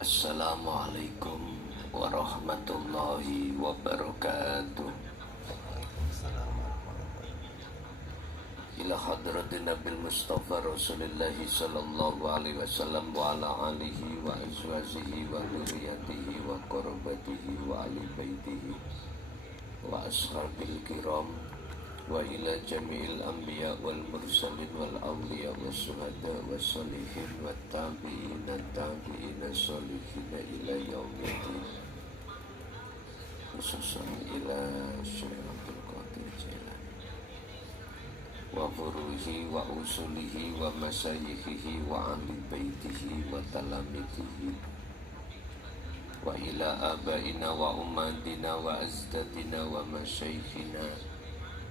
Assalamualaikum warahmatullahi wabarakatuh. Ila hadratin Nabil Mustafa Rasulillahi sallallahu alaihi wasallam wa ala alihi wa azwajihi wa dzurriyyatihi wa qurabatihi wa ali baitihi wa ashabil kiram wa ila jami'il anbiya wal mursalin wal awliya was syuhada was sholihin wat tabi'ina tabi'ina sholihin ila yaumiddin, khususan ila Syekh Abdul Qadir Jailani wa furuhi wa usulihi wa masayikhihi wa ahli baitihi wa talamitihi wa ila abaina wa ummatina wa azdadina wa masyayikhina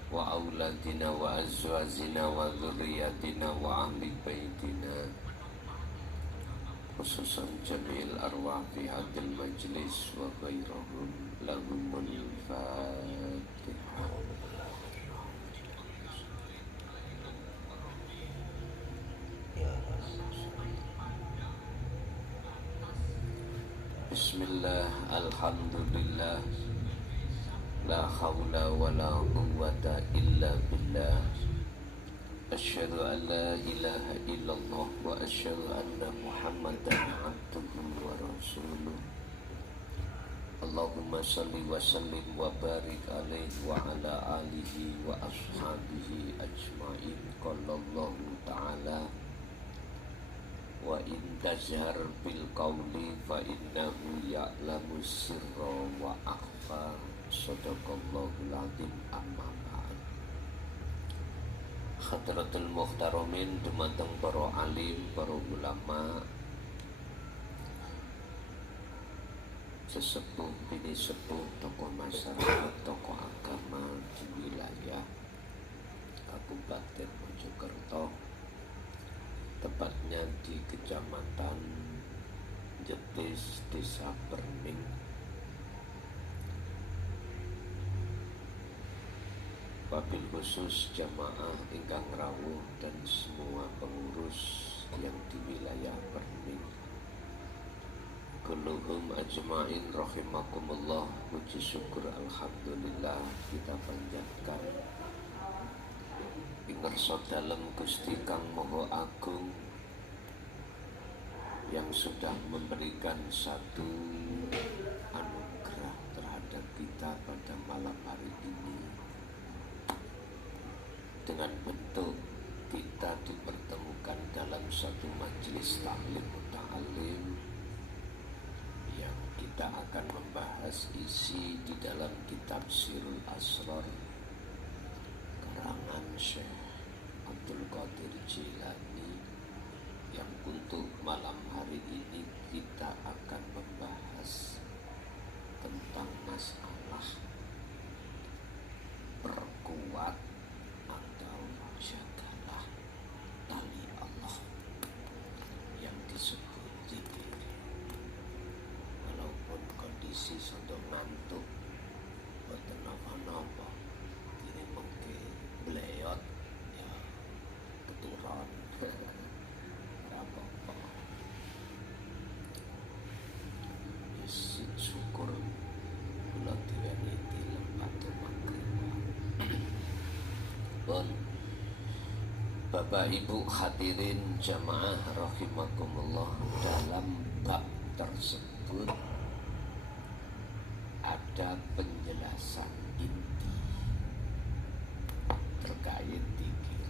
wa auladina wa azwazina wa dzurriyyatina wa ahli baitina, khususan jamil arwah fi hadil majlis wa ghairahum lahumul fatihah. Bismillah, alhamdulillah, la hawla wa la quwwata illa billah. Asyhadu an la ilaha illallah wa asyhadu anna Muhammadan abduhu wa rasuluh. Allahumma salli wa sallim wa barik alaihi wa ala alihi wa ashabihi ajma'in. Qala Allah ta'ala wa in tazhar bil qawli fa innahu ya'lamu sirra wa akhfa. Sadaqallahul azim. Amma ba'd. Hadratul muhtaramin, dumateng para alim, para ulama, sesepuh bini sepuh, tokoh masyarakat, tokoh agama di wilayah Kabupaten Mojokerto, tepatnya di Kecamatan Jetis, Desa Perning. Wabil khusus jamaah ingkang rawuh dan semua pengurus yang di wilayah Perning, kulluhum ajma'in rahimakumullah. Puji syukur alhamdulillah kita panjatkan ingerso dalem Gusti Kang Moho Agung yang sudah memberikan satu anugerah terhadap kita pada malam hari ini, dengan bentuk kita dipertemukan dalam satu majelis taklim muta'alim yang kita akan membahas isi di dalam kitab Sirul Asrar karangan Syekh Abdul Qadir Jailani, yang untuk malam hari ini kita akan membahas tentang masalah perkuat atau jagalah tali Allah yang disebut zikir. Walaupun kondisi sudah ngantuk, boten napa-napa, ini mungkin beleyot ya keturun apa-apa. Isi syukur kula diweni tilem patu mangkriwa. Bon, Bapak Ibu hadirin jamaah rahimakumullah, dalam bab tersebut ada penjelasan inti terkait zikir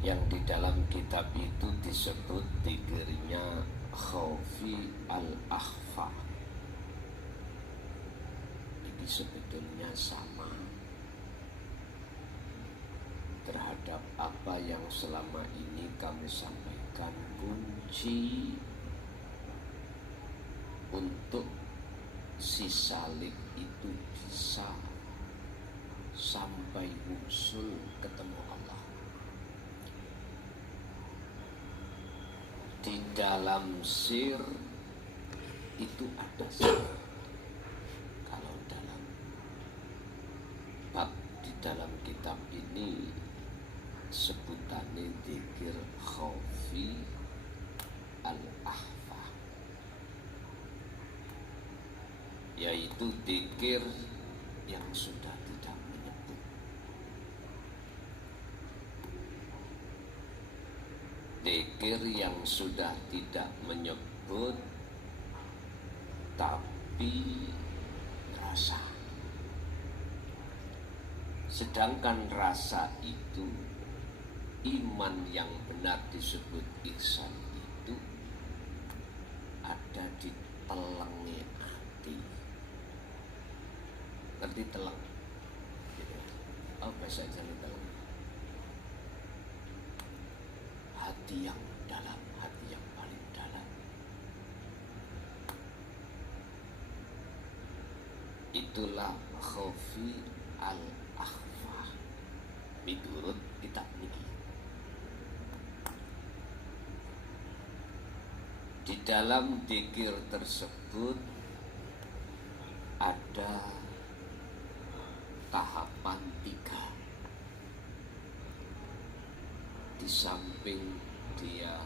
yang di dalam kitab itu disebut zikirnya khaufi al-akhfa. Ini sebetulnya sama terhadap apa yang selama ini kami sampaikan. Kunci untuk si salik itu bisa sampai usul ketemu Allah, di dalam sir itu ada sir. Kalau dalam bab di dalam kitab ini sebutannya zikir khaufi al-akhfa. yaitu dzikir yang sudah tidak menyebut. Dzikir yang sudah tidak menyebut tapi rasa. Sedangkan rasa itu, iman yang benar disebut ihsan itu ada di telengnya hati. Ngerti teleng? Gitu. Oh, bahasa Indonesia teleng. Hati yang dalam, hati yang paling dalam. Itulah khafi al-akhfa miturut kitab niki. Di dalam dzikir tersebut ada tahapan 3. Di samping dia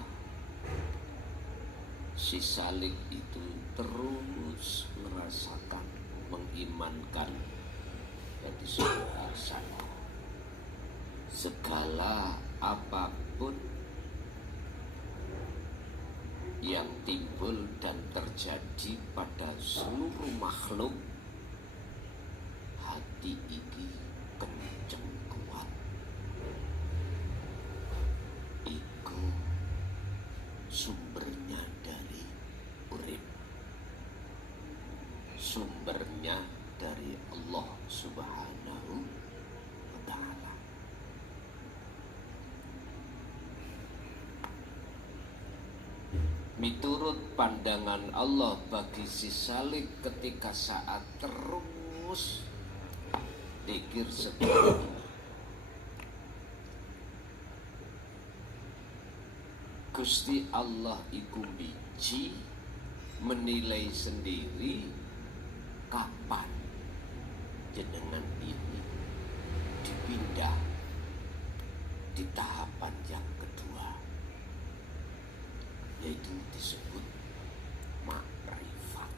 si salik itu terus merasakan, mengimankan yang disebut ihsan. Segala apapun yang timbul dan terjadi pada seluruh makhluk, hati iki kenceng kuat. Iku sumbernya dari urip, sumbernya dari Allah Subhanahu wa ta'ala. Miturut pandangan Allah bagi si salik ketika saat terus dzikir seperti ini, Gusti Allah iku biji menilai sendiri kapan jenengan ini dipindah di tahapan yang kedua, yaitu disebut makrifat.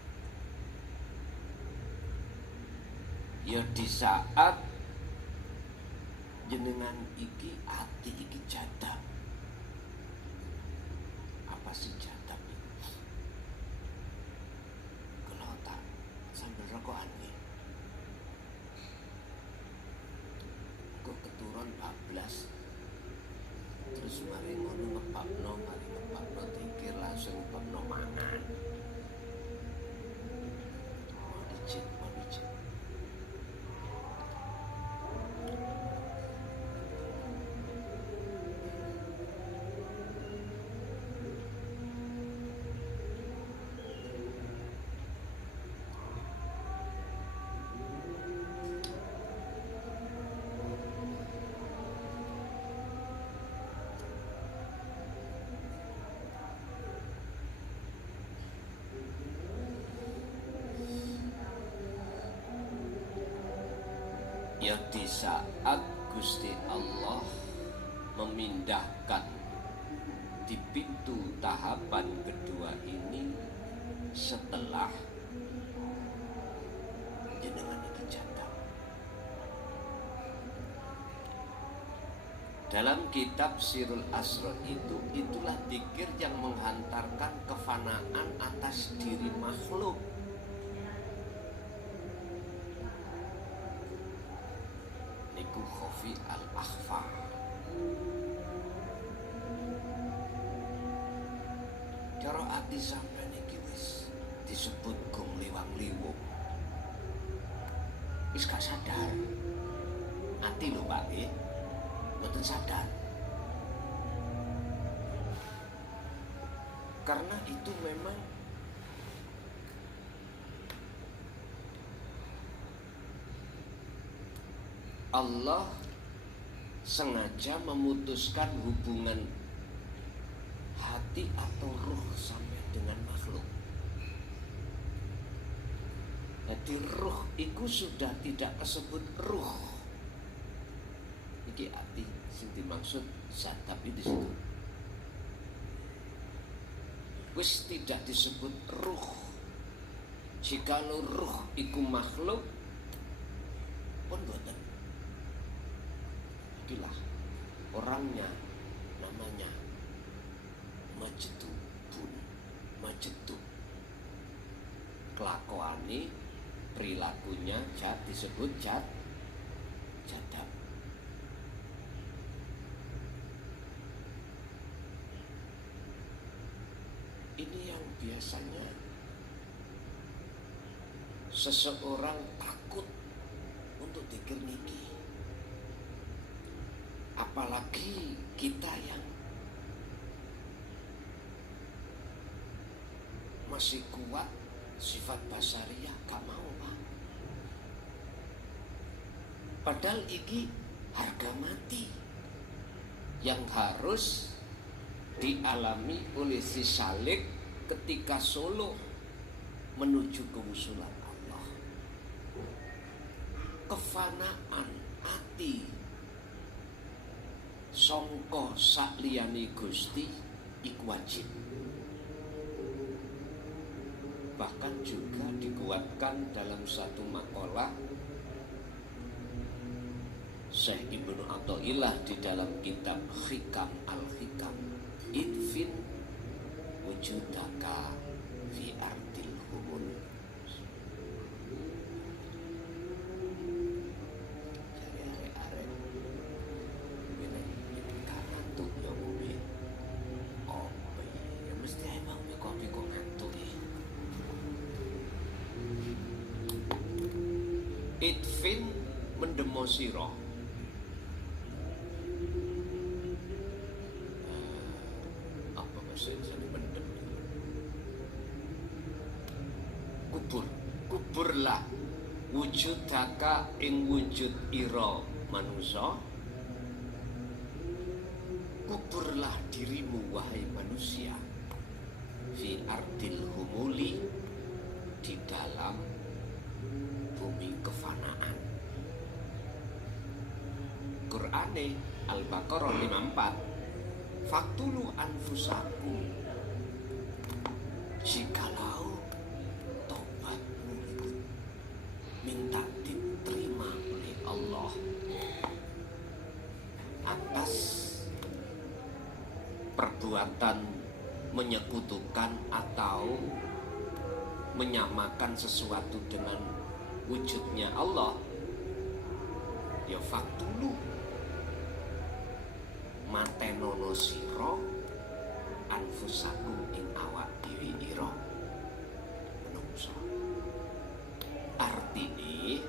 Ya di saat jenengan iki ati iki jadab. Apa sih jadab ini? Gelotan sambil rokokan nih. Kok keturun bablas. Terus mari ngono ngepapno dzikir langsung ngepapno mangan. Mau dicit. Ya di saat Gusti Allah memindahkan di pintu tahapan kedua ini setelah jenengan iki jadab. Dalam kitab Sirul Asrar itu, itulah dzikir yang menghantarkan kefanaan atas diri makhluk. Niku khafi al-akhfa. Cara ati sampeyan iki wis disebut gong liwang-liwung. Wis gak sadar. Ati lho Pak nggih. Mboten sadar. Karena itu memang Allah sengaja memutuskan hubungan hati atau ruh sampai dengan makhluk. Jadi ruh itu sudah tidak disebut ruh. Iki hati sing dimaksud zat, tapi di situ wis tidak disebut ruh. Jikalau ruh iku makhluk pun boten. Itulah orangnya, namanya majdubun, majdub. Kelakuane, perilakunya disebut jadab. Ini yang biasanya seseorang takut untuk dzikir niki. Apalagi kita yang masih kuat sifat basariyah, gak mau Pak. Padahal iki harga mati yang harus dialami oleh si salik ketika solo menuju kewusulan Allah. Kefanaan ati sangka sakliyane Gusti iku wajib. Bahkan juga dikuatkan dalam satu makalah Syekh Ibnu Athaillah di dalam kitab Hikam al-Hikam, idfin wujudaka fi ardil humul. Jadi arek-arek ini ngantuk ya ngombe kopi, ya mesti ae mau kopi kok ngantuk ya. Idfin mendemo sira kuburlah wujudaka ing wujud ira manusa, kuburlah dirimu wahai manusia fi ardil humuli, di dalam bumi kefanaan. Qur'ane Al-Baqarah 54, faktulu anfusakum, jikalau tobatmu itu minta diterima oleh Allah atas perbuatan menyekutukan atau menyamakan sesuatu dengan wujudnya Allah, ya faktulu matenono sira anfusakum ing awak dhewe ira menungso. Artine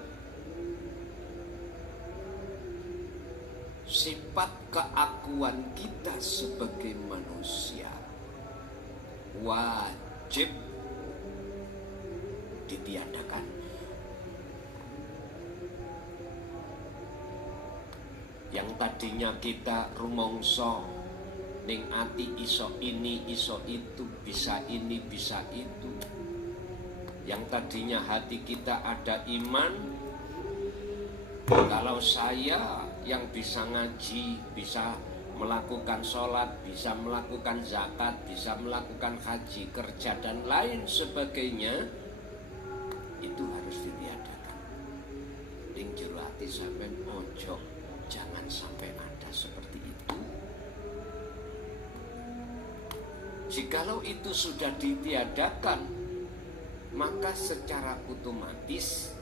sifat keakuan kita sebagai manusia wajib ditiadakan. Yang tadinya kita rumangsa ning ati iso ini iso itu, bisa ini bisa itu. Yang tadinya hati kita ada iman, kalau saya yang bisa ngaji, bisa melakukan sholat, bisa melakukan zakat, bisa melakukan haji, kerja dan lain sebagainya, itu harus ditiadakan. Ning jero ati sampean ojo, jangan sampai ada seperti itu. Jikalau itu sudah ditiadakan, maka secara otomatis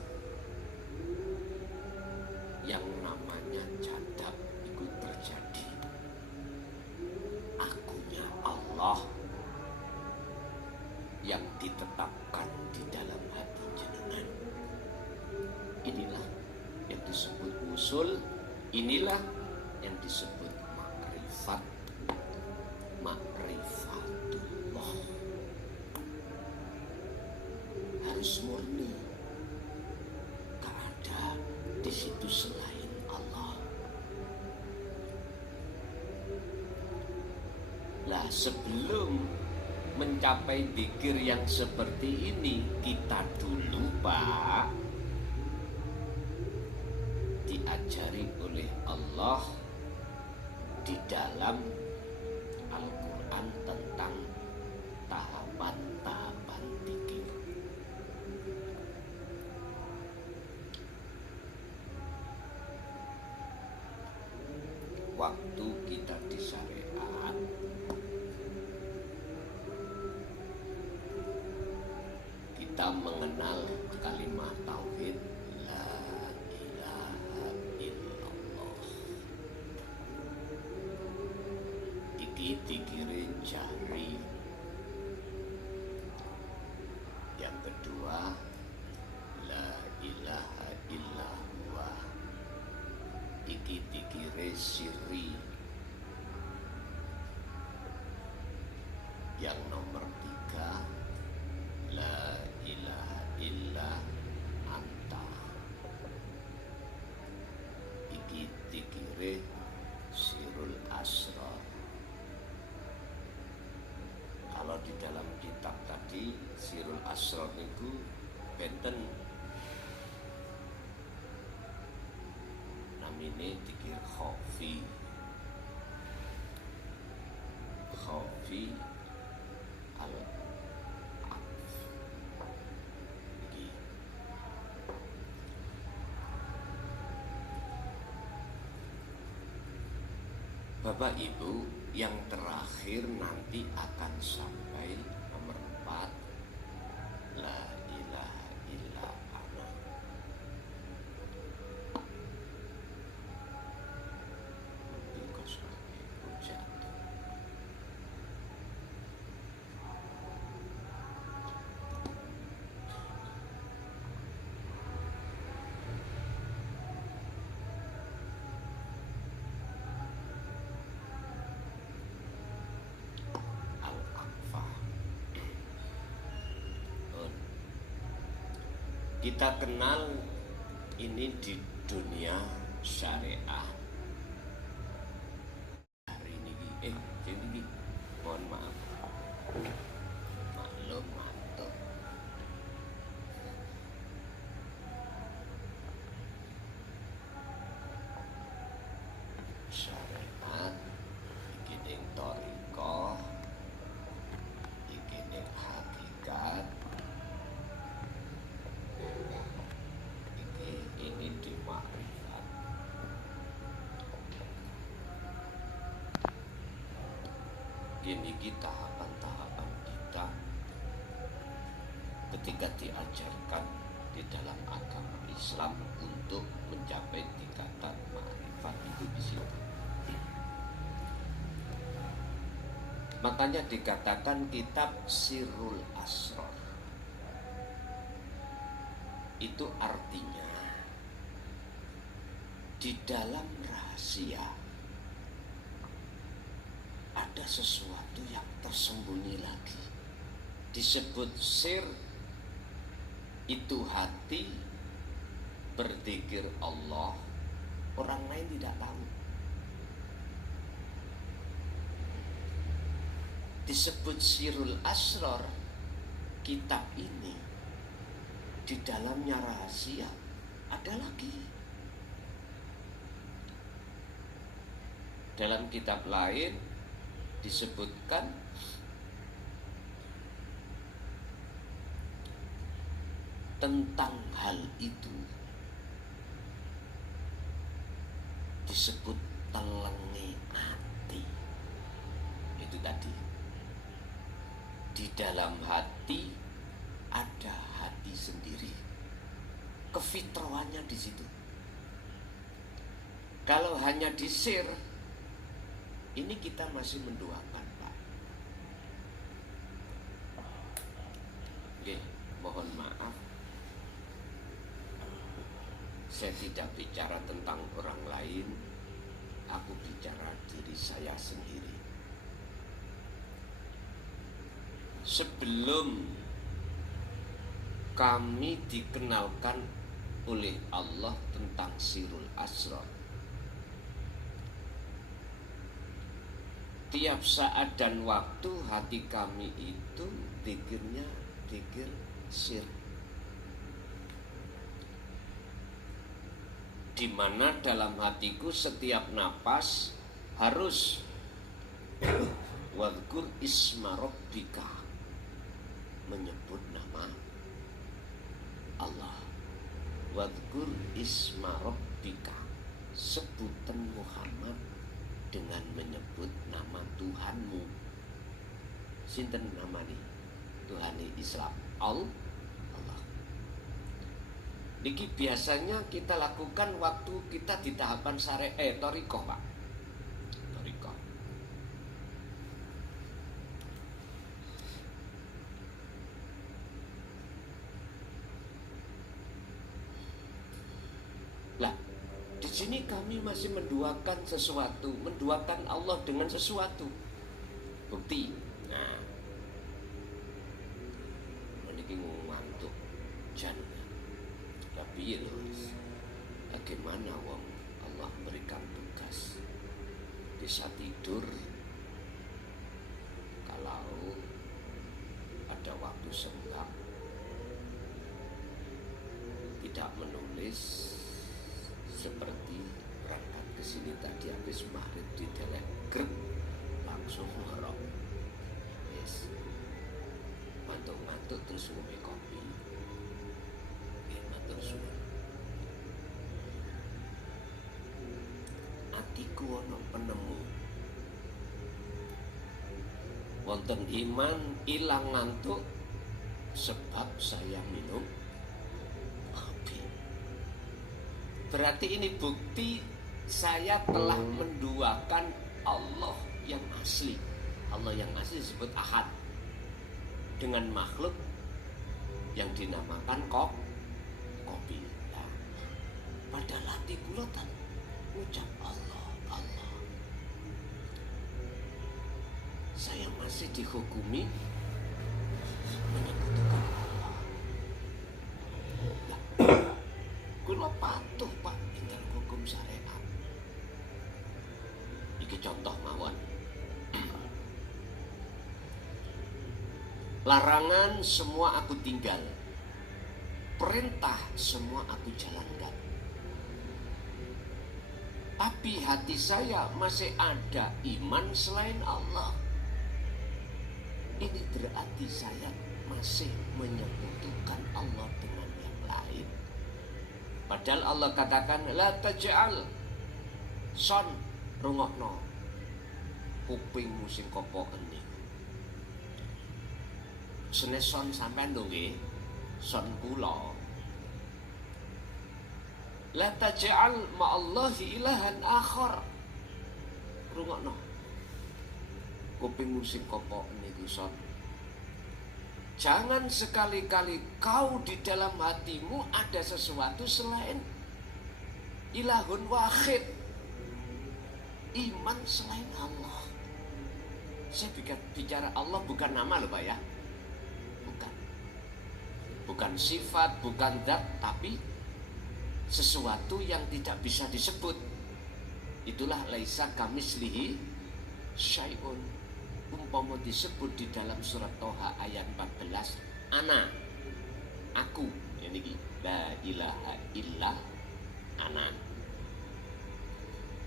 yang namanya jadab itu terjadi. Akunya Allah yang ditetapkan di dalam hati jenengan. Inilah yang disebut usul, inilah yang disebut makrifat, makrifatullah. Harus murni, tak ada di situ selain Allah. Lah sebelum mencapai dzikir yang seperti ini, kita dulu Pak diajari oleh Allah di dalam Al-Quran tentang tahapan-tahapan dzikir. dadi syariat, kita mengenal kalimat tauhid la ilaha illallah. Iki dikira jari. Yang kedua, la ilaha illallah. Iki dikira siri. Yang nomor tiga, la ilaha illa anta. Iki dikira sirul asrar. Kalau di dalam kitab tadi sirul asrar itu benten namine dikir khofi al aqf. Bapak Ibu, yang terakhir nanti akan sampai nomor 4, la ilaha illa ana. Because aku jatuh. Kita kenal ini di dunia syariah. Hari ini jadi mohon maaf. Maklum mantuk. Syariat iki ning thariqah, iki ning hakikat. Ini di makrifat. Ini tahapan-tahapan kita ketika diajarkan di dalam agama Islam untuk mencapai tingkatan makrifat itu di situ. Makanya dikatakan kitab Sirul Asrar. Itu artinya di dalam rahasia ada sesuatu yang tersembunyi lagi. Disebut sir, itu hati berzikir Allah, orang lain tidak tahu. Disebut Sirul Asrar, kitab ini di dalamnya rahasia ada lagi. Dalam kitab lain disebutkan tentang hal itu, disebut telengi hati. Itu tadi, di dalam hati ada hati sendiri, kefitrahannya di situ. Kalau hanya di sir, ini kita masih mendoakan, Pak. Oke, mohon maaf, saya tidak bicara tentang orang lain, aku bicara diri saya sendiri. Sebelum kami dikenalkan oleh Allah tentang Sirul Asrar, tiap saat dan waktu hati kami itu zikirnya zikir sir, di mana dalam hatiku setiap napas harus wadhkur isma rabbika, menyebut nama Allah. Wadhkur isma rabbika, sebutan Muhammad dengan menyebut nama Tuhanmu. Sinten namanya? Tuhan Islam. Allah. Niki biasanya kita lakukan waktu kita di tahapan thariqah, Pak. Thariqah. Lah, di sini kami masih menduakan sesuatu, menduakan Allah dengan sesuatu. Bukti. Nah, niki ngantuk jan. Tapi bagaimana wong Allah berikan tugas bisa tidur kalau ada waktu senggang, tidak menulis seperti berangkat ke sini tadi habis maghrib di telegram langsung ngorok, yes, mantuk-mantuk terus ngombe kopi. Atiku ono penemu wonten iman ilang ngantuk sebab saya minum kopi. Berarti ini bukti saya telah menduakan Allah yang asli. Allah yang asli disebut Ahad dengan makhluk yang dinamakan kopi. Nah, pada hati kula ucap Allah, Allah. Saya masih dihukumi menyebutkan Allah. Nah, kula patuh Pak dengan hukum syariat. Iki contoh mawon. Larangan semua aku tinggal, perintah semua aku jalankan. Tapi hati saya masih ada iman selain Allah. Ini berarti saya masih menyekutukan Allah dengan yang lain. Padahal Allah katakan la taj'al son rungokno kupingmu sing kopo ening. Seneson sampean lho nggih, son kula. La taj'al ma'allahi ilahan akhar. Rungokno. Kupingmu sing kopo niku son. Jangan sekali-kali kau di dalam hatimu ada sesuatu selain ilahun wahid. Iman selain Allah. Saya bicara Allah bukan nama loh Pak ya. Bukan sifat, bukan zat, tapi sesuatu yang tidak bisa disebut. Itulah laisa kamislihi syai'un. Umpama disebut di dalam surat Toha ayat 14, ana, aku, ini la ilaha illa ana.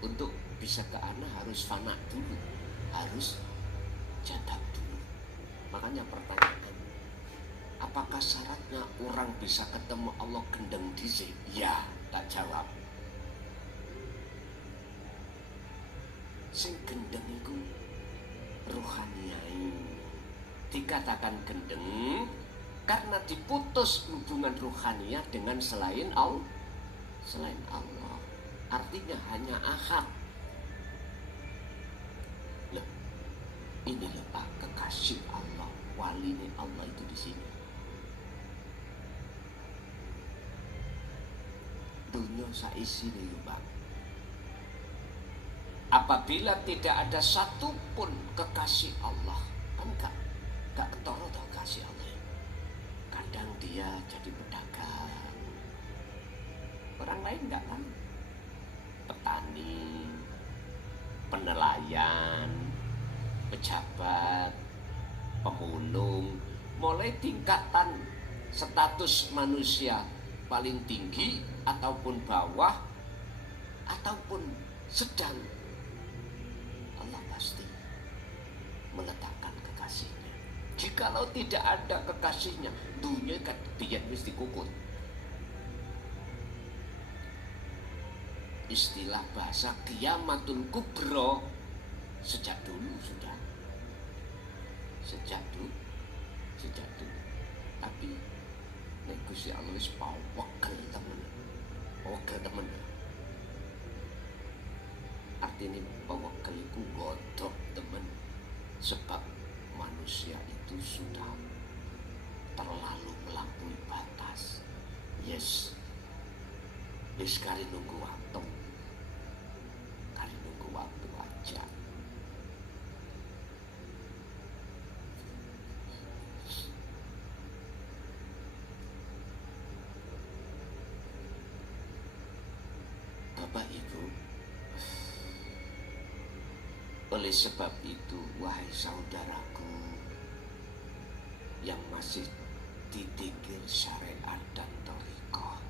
Untuk bisa ke ana harus fana dulu, harus jadab dulu. Makanya pertanyaan, apakah syaratnya orang bisa ketemu Allah gendeng dhisik? Ya, tak jawab. Sing gendeng iku rohaniyai. Dikatakan gendeng karena diputus hubungan rohaniyah dengan selain Allah. Selain Allah. Artinya hanya ahad. Loh, ini loh Pak, kekasih Allah, walinya Allah itu di sini. Dunia saisi nih Pak. Apabila tidak ada satupun kekasih Allah, kan gak ketoro tau kasih Allah. Kadang dia jadi pedagang, orang lain gak kan, petani, penelayan, pejabat, pemulung, mulai tingkatan status manusia paling tinggi ataupun bawah ataupun sedang, Allah pasti meletakkan kekasihnya. Jikalau tidak ada kekasihnya, dunia kan biyen wis dikukut. Istilah bahasa qiyamatul kubra Sejak dulu sudah. Sejak dulu. Tapi nek Gusti Allah wis wekel temen. Wekel temen. Artinya wekel iku godhok temen. Sebab manusia itu sudah terlalu melampaui batas. Yes. Wis kari nunggu waktu. Kari nunggu waktu aja. Bapak Ibu, oleh sebab itu, wahai saudaraku yang masih didikir syariat dan thariqah,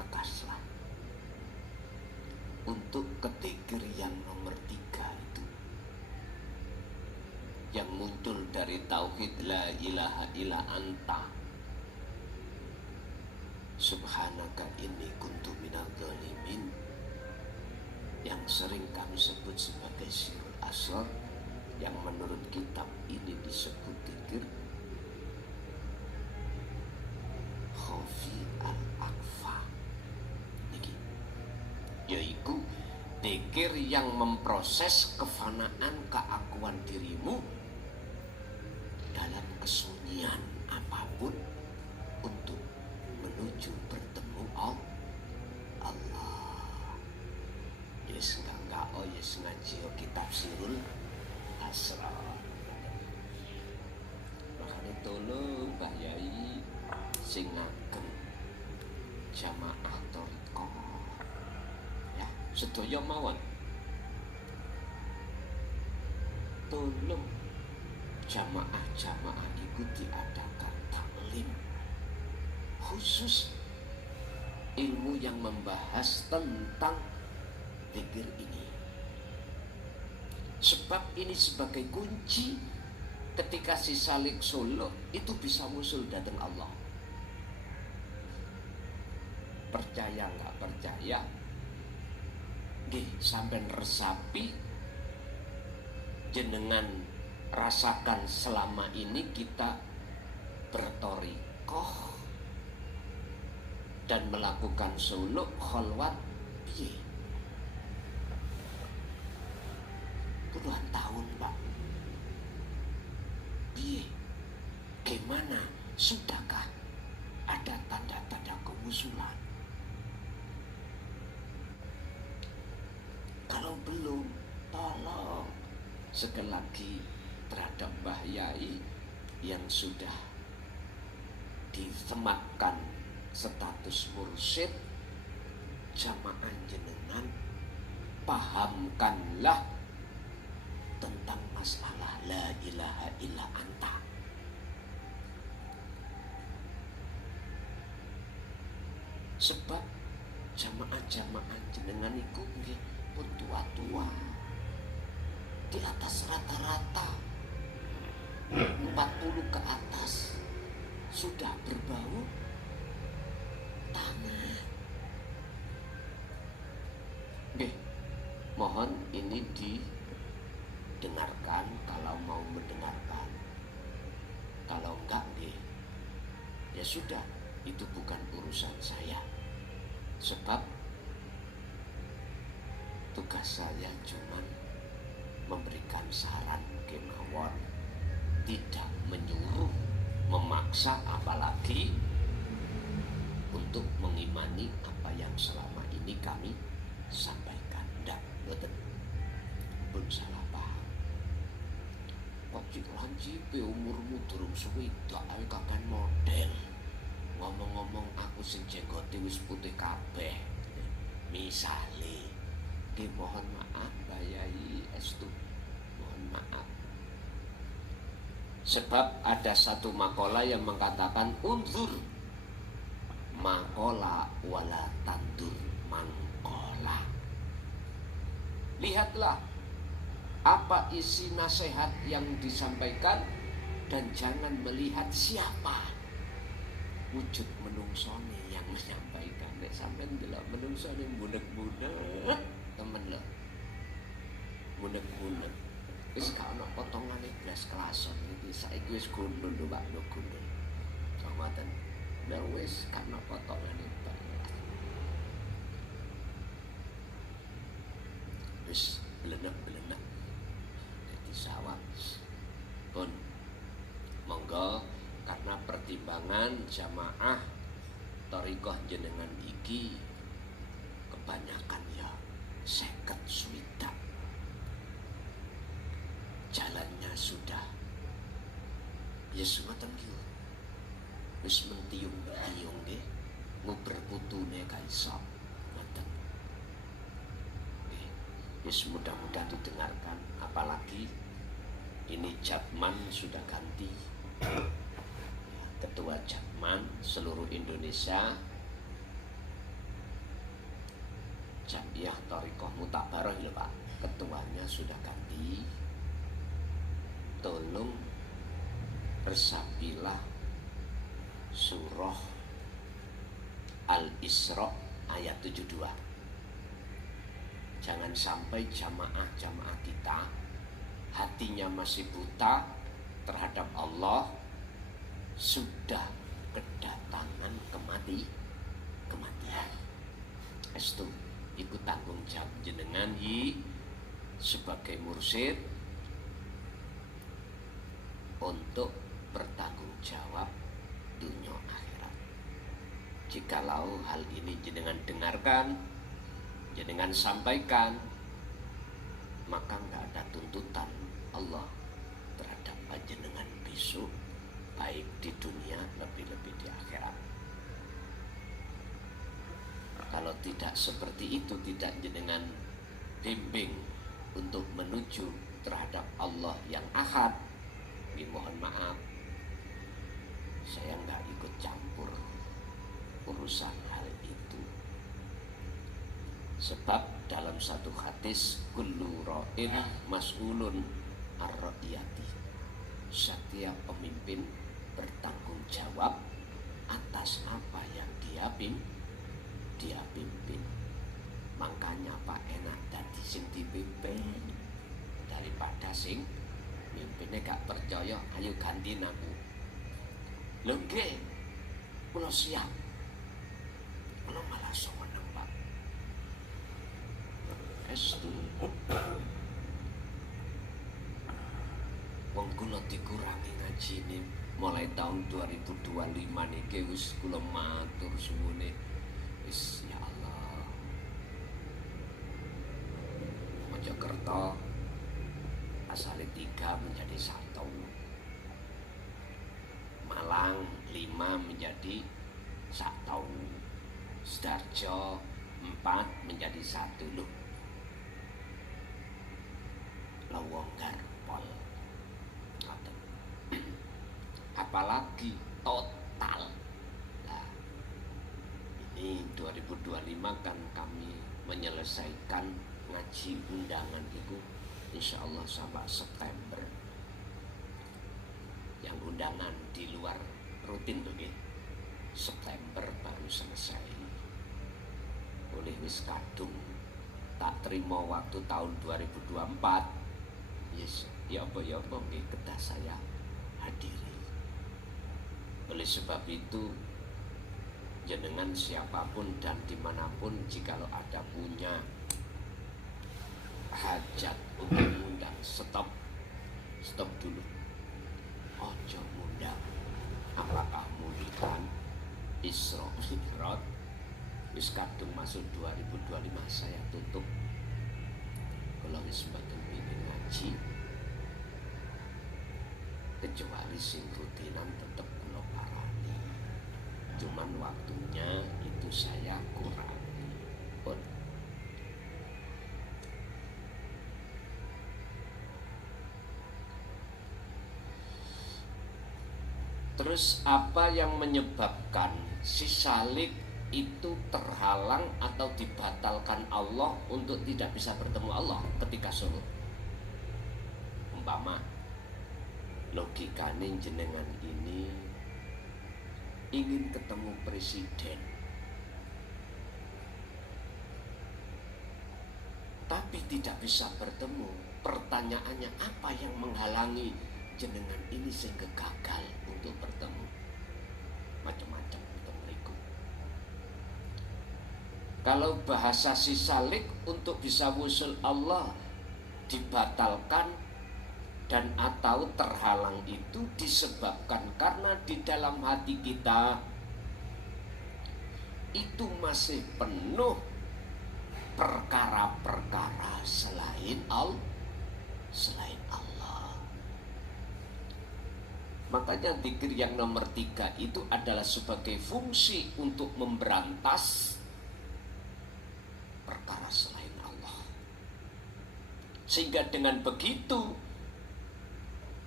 lekaslah untuk ketikir yang nomor 3 itu, yang muncul dari tauhid la ilaha illa anta subhanaka inni kuntu minadz zalimin, yang sering kami sebut sebagai sirul asrar, yang menurut kitab ini disebut dzikir khafi al-akfa, yaitu dzikir yang memproses kefanaan keakuan dirimu dalam kesunyian apapun untuk menuju bertemu Allah. Yes enggak yes ngaji kitab sirul asrar. Makanya tolong Mbah Yai sing ngagem jamaah thariqah. Ya, sedaya mawon. Tolong jamaah-jamaah iku diadakan taklim khusus ilmu yang membahas tentang dzikir ini. Sebab ini sebagai kunci ketika si Salik Solo itu bisa musul datang Allah. Percaya nggak percaya, sampai resapi jenengan rasakan selama ini kita berthariqah dan melakukan suluk khalwat piye? Puluhan tahun, Pak. Piye? Gimana? Sudahkah ada tanda-tanda kewusulan? Kalau belum, tolong sekali lagi terhadap Mbah Yai yang sudah disematkan status mursyid, jamaah jenengan pahamkanlah tentang masalah la ilaha illa anta. Sebab jamaah-jamaah jenengan iku nggih pun tua-tua, di atas rata-rata 40 ke atas, sudah berbau tanah. Mohon ini didengarkan kalau mau mendengarkan. Kalau enggak, ya sudah, itu bukan urusan saya. Sebab tugas saya cuma memberikan saran kemawon, tidak menyuruh, memaksa, apalagi untuk mengimani apa yang selama ini kami sampaikan. Ndak, boten pun salah paham. Kok cipe umurmu durung suwidak ae kakan model. Ngomong-ngomong aku sing jenggote wis putih kabeh. Misale, mohon maaf Mbah Yai estu. Mohon maaf. Sebab ada satu makalah yang mengatakan unzur maqala wala tandur mangkola. Lihatlah apa isi nasihat yang disampaikan dan jangan melihat siapa wujud menungsone yang menyampaikan. Nek sampean delok menungsone bunek-bunek temen lho. munek-munek. Wis gak ana potongane blas kelason iki. Saiki wis gundul lho Pak, gundul. Ngoten. Lah wis gak ana potongane blas. Wis belenek-belenek. Dadi sawah. Pun monggo karena pertimbangan jamaah thariqah jenengan iki kebanyakan ya 50 swidak. Jalannya sudah yes ngoten ki. Wis mentiung-tiung nggih, nguber putune ka iso. Ngoten. Nggih. Yes mudah-mudahan didengarkan, apalagi ini Japman sudah ganti. Ketua Japman seluruh Indonesia Jamiah Thariqah Mutabaroh lho Pak, ketuanya sudah ganti. Tolong resapilah surah Al-Isra ayat 72. Jangan sampai jamaah-jamaah kita hatinya masih buta terhadap Allah, sudah kedatangan kematian. Estu ikut tanggung jawab jenengan sebagai mursyid untuk bertanggung jawab dunia akhirat. Jikalau hal ini jenengan dengarkan, jenengan sampaikan, maka nggak ada tuntutan Allah terhadap panjenengan besok, baik di dunia lebih-lebih di akhirat. Kalau tidak seperti itu, tidak jenengan bimbing untuk menuju terhadap Allah yang ahad, mohon maaf, saya nggak ikut campur urusan hal itu. Sebab dalam satu hadis, kullu ra'in mas'ulun ar-ra'iyati, setiap pemimpin bertanggung jawab atas apa yang dia pimpin. Makanya Pak enak dadi sing dipimpin daripada sing mimpinnya gak percaya, ayo ganti aku. Lho nggih, kula siap. Kula malah seneng Pak. Estu. Wong kula dikurangi ngajine mulai tahun 2025 niki wis kula matur suwune. Wis ya Allah. Mojokerto asal 3 menjadi 1, Malang 5 menjadi 1, Sidoarjo 4 menjadi 1 loh. Lowonggar pol. Apalagi total. Nah, ini 2025 kan kami menyelesaikan ngaji undangan itu insya Allah sampai September. Yang undangan di luar rutin tuh September baru selesai. Oleh wis kadung tak terima waktu tahun 2024. Yes, ya apa nggih kedah saya hadiri. Oleh sebab itu jenengan siapapun dan dimanapun, jikalau ada punya hajat untuk mengundang, stop dulu. Ojo ngundang. Apakah munduran Isra Mi'raj wis kadung masuk 2025 saya tutup. Kalau wis mboten pengin ngaji, kecuali sing rutinan tetap kula parani. Cuman waktunya itu saya kurangi. Pun terus apa yang menyebabkan si Salik itu terhalang atau dibatalkan Allah untuk tidak bisa bertemu Allah ketika suruh? Umpama logikane jenengan ini ingin ketemu presiden, tapi tidak bisa bertemu, Pertanyaannya, apa yang menghalangi jenengan ini sehingga gagal untuk bertemu? Macam-macam mereka. Kalau bahasa sisalik, untuk bisa wusul Allah dibatalkan dan atau terhalang itu disebabkan karena di dalam hati kita itu masih penuh perkara-perkara selain Allah. Makanya zikir yang nomor 3 itu adalah sebagai fungsi untuk memberantas perkara selain Allah. Sehingga dengan begitu,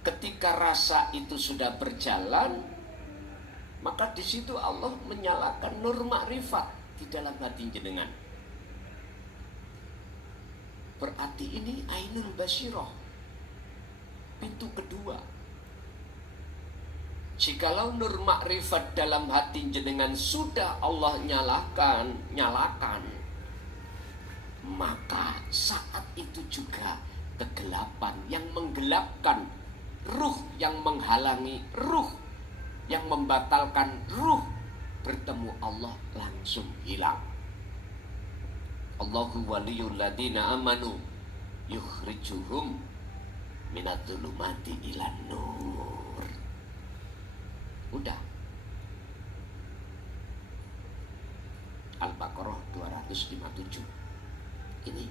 ketika rasa itu sudah berjalan, maka di situ Allah menyalakan nur makrifat di dalam hati jenengan. Berarti ini ainul basyirah, pintu kedua. Jikalau nur makrifat dalam hati jenengan sudah Allah nyalakan, maka saat itu juga kegelapan yang menggelapkan ruh, yang menghalangi ruh, yang membatalkan ruh bertemu Allah langsung hilang. Allahu waliyul ladina amanu yukhrijuhum minadh-dhulumati ilan nur. Udah. Al-Baqarah 257. Ini.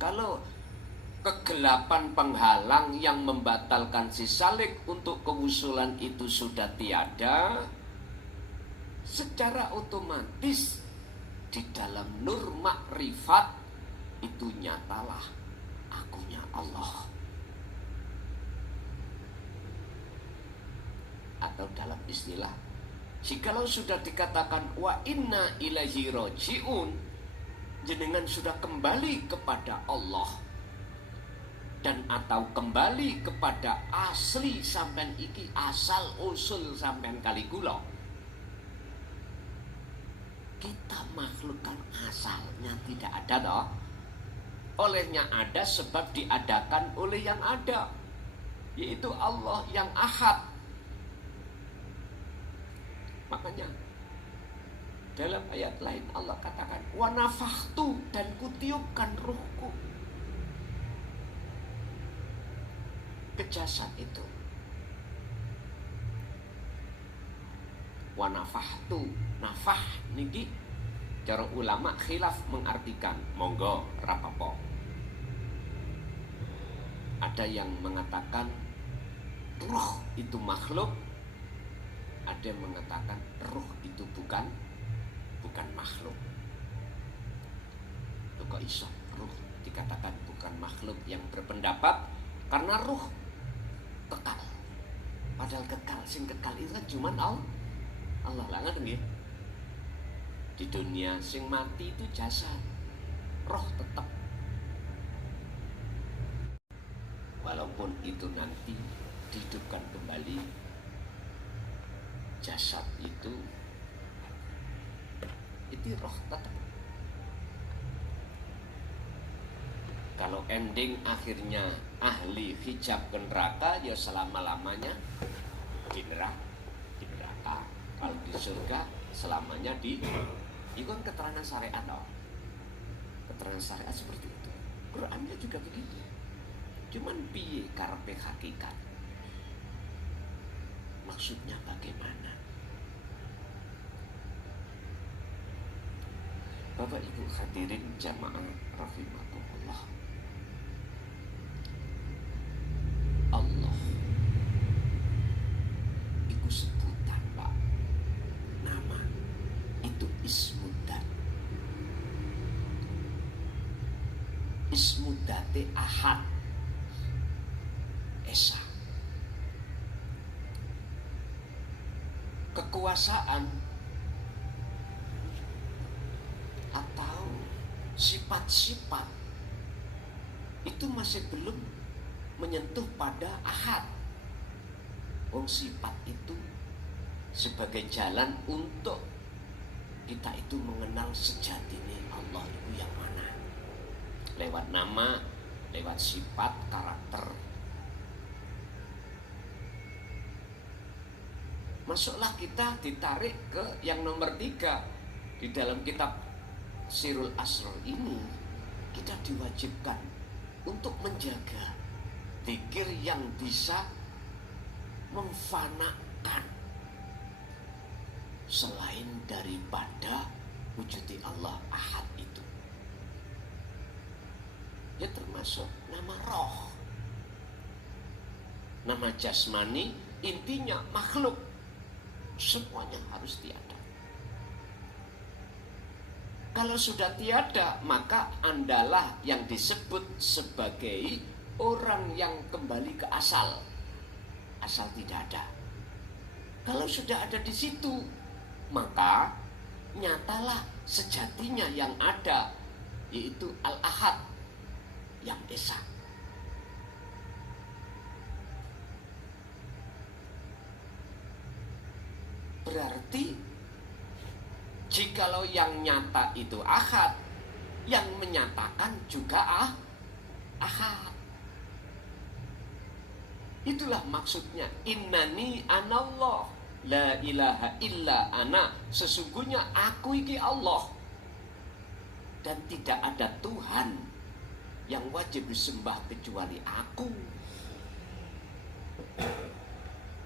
Kalau kegelapan penghalang yang membatalkan si salik untuk kewusulan itu sudah tiada, secara otomatis di dalam nur makrifat itu nyatalah akunya Allah. Atau dalam istilah, jikalau sudah dikatakan wa inna ilaihi rajiun, jenengan sudah kembali kepada Allah dan atau kembali kepada asli sampean iki, asal usul sampean kali kula. Kita makhluk kan asalnya tidak ada toh. Olehnya ada sebab diadakan oleh yang ada, yaitu Allah yang ahad. Makanya dalam ayat lain Allah katakan wa nafakhtu, dan kutiupkan ruhku ke jasad itu. Wa nafakhtu, nafah niki cara ulama khilaf mengartikan, monggo rapopo. Ada yang mengatakan ruh itu makhluk, ada yang mengatakan ruh itu bukan makhluk. Itu kok iso ruh dikatakan bukan makhluk? Yang berpendapat karena ruh kekal. Padahal kekal, sing kekal itu kan cuma Allah lah, ngerti nggih? Di dunia sing mati itu jasad, roh tetap. Walaupun itu nanti dihidupkan kembali, jasad itu roh tetap. Kalau ending akhirnya ahli hijab ke neraka, ya selama-lamanya di neraka. Kalau di surga selamanya di. Itu kan keterangan syariat dong. Keterangan syariat seperti itu. Qurannya juga begitu. Cuman piye karepe hakikat. Maksudnya bagaimana? Bapak Ibu hadirin jamaah rahimakumullah. Allah itu sebutan, Pak. Nama itu ismudat. Ismudate ahad, esa. Kekuasaan atau sifat-sifat itu masih belum menyentuh pada ahad. Sifat itu sebagai jalan untuk kita itu mengenal sejatinya Allah itu yang mana. Lewat nama, lewat sifat, karakter. Masuklah kita ditarik ke yang nomor 3. Di dalam kitab Sirul Asrar ini, kita diwajibkan untuk menjaga zikir yang bisa memfanakan selain daripada wujudi Allah Ahad itu. Ya termasuk nama roh, nama jasmani, intinya makhluk, semuanya harus tiada. Kalau sudah tiada, maka andalah yang disebut sebagai orang yang kembali ke asal. Asal tidak ada. Kalau sudah ada di situ, maka nyatalah sejatinya yang ada, yaitu Al-Ahad, yang esa. Berarti jikalau yang nyata itu Ahad, yang menyatakan juga Ahad. Itulah maksudnya innani anallah, la ilaha illa ana, sesungguhnya aku iki Allah dan tidak ada Tuhan yang wajib disembah kecuali aku.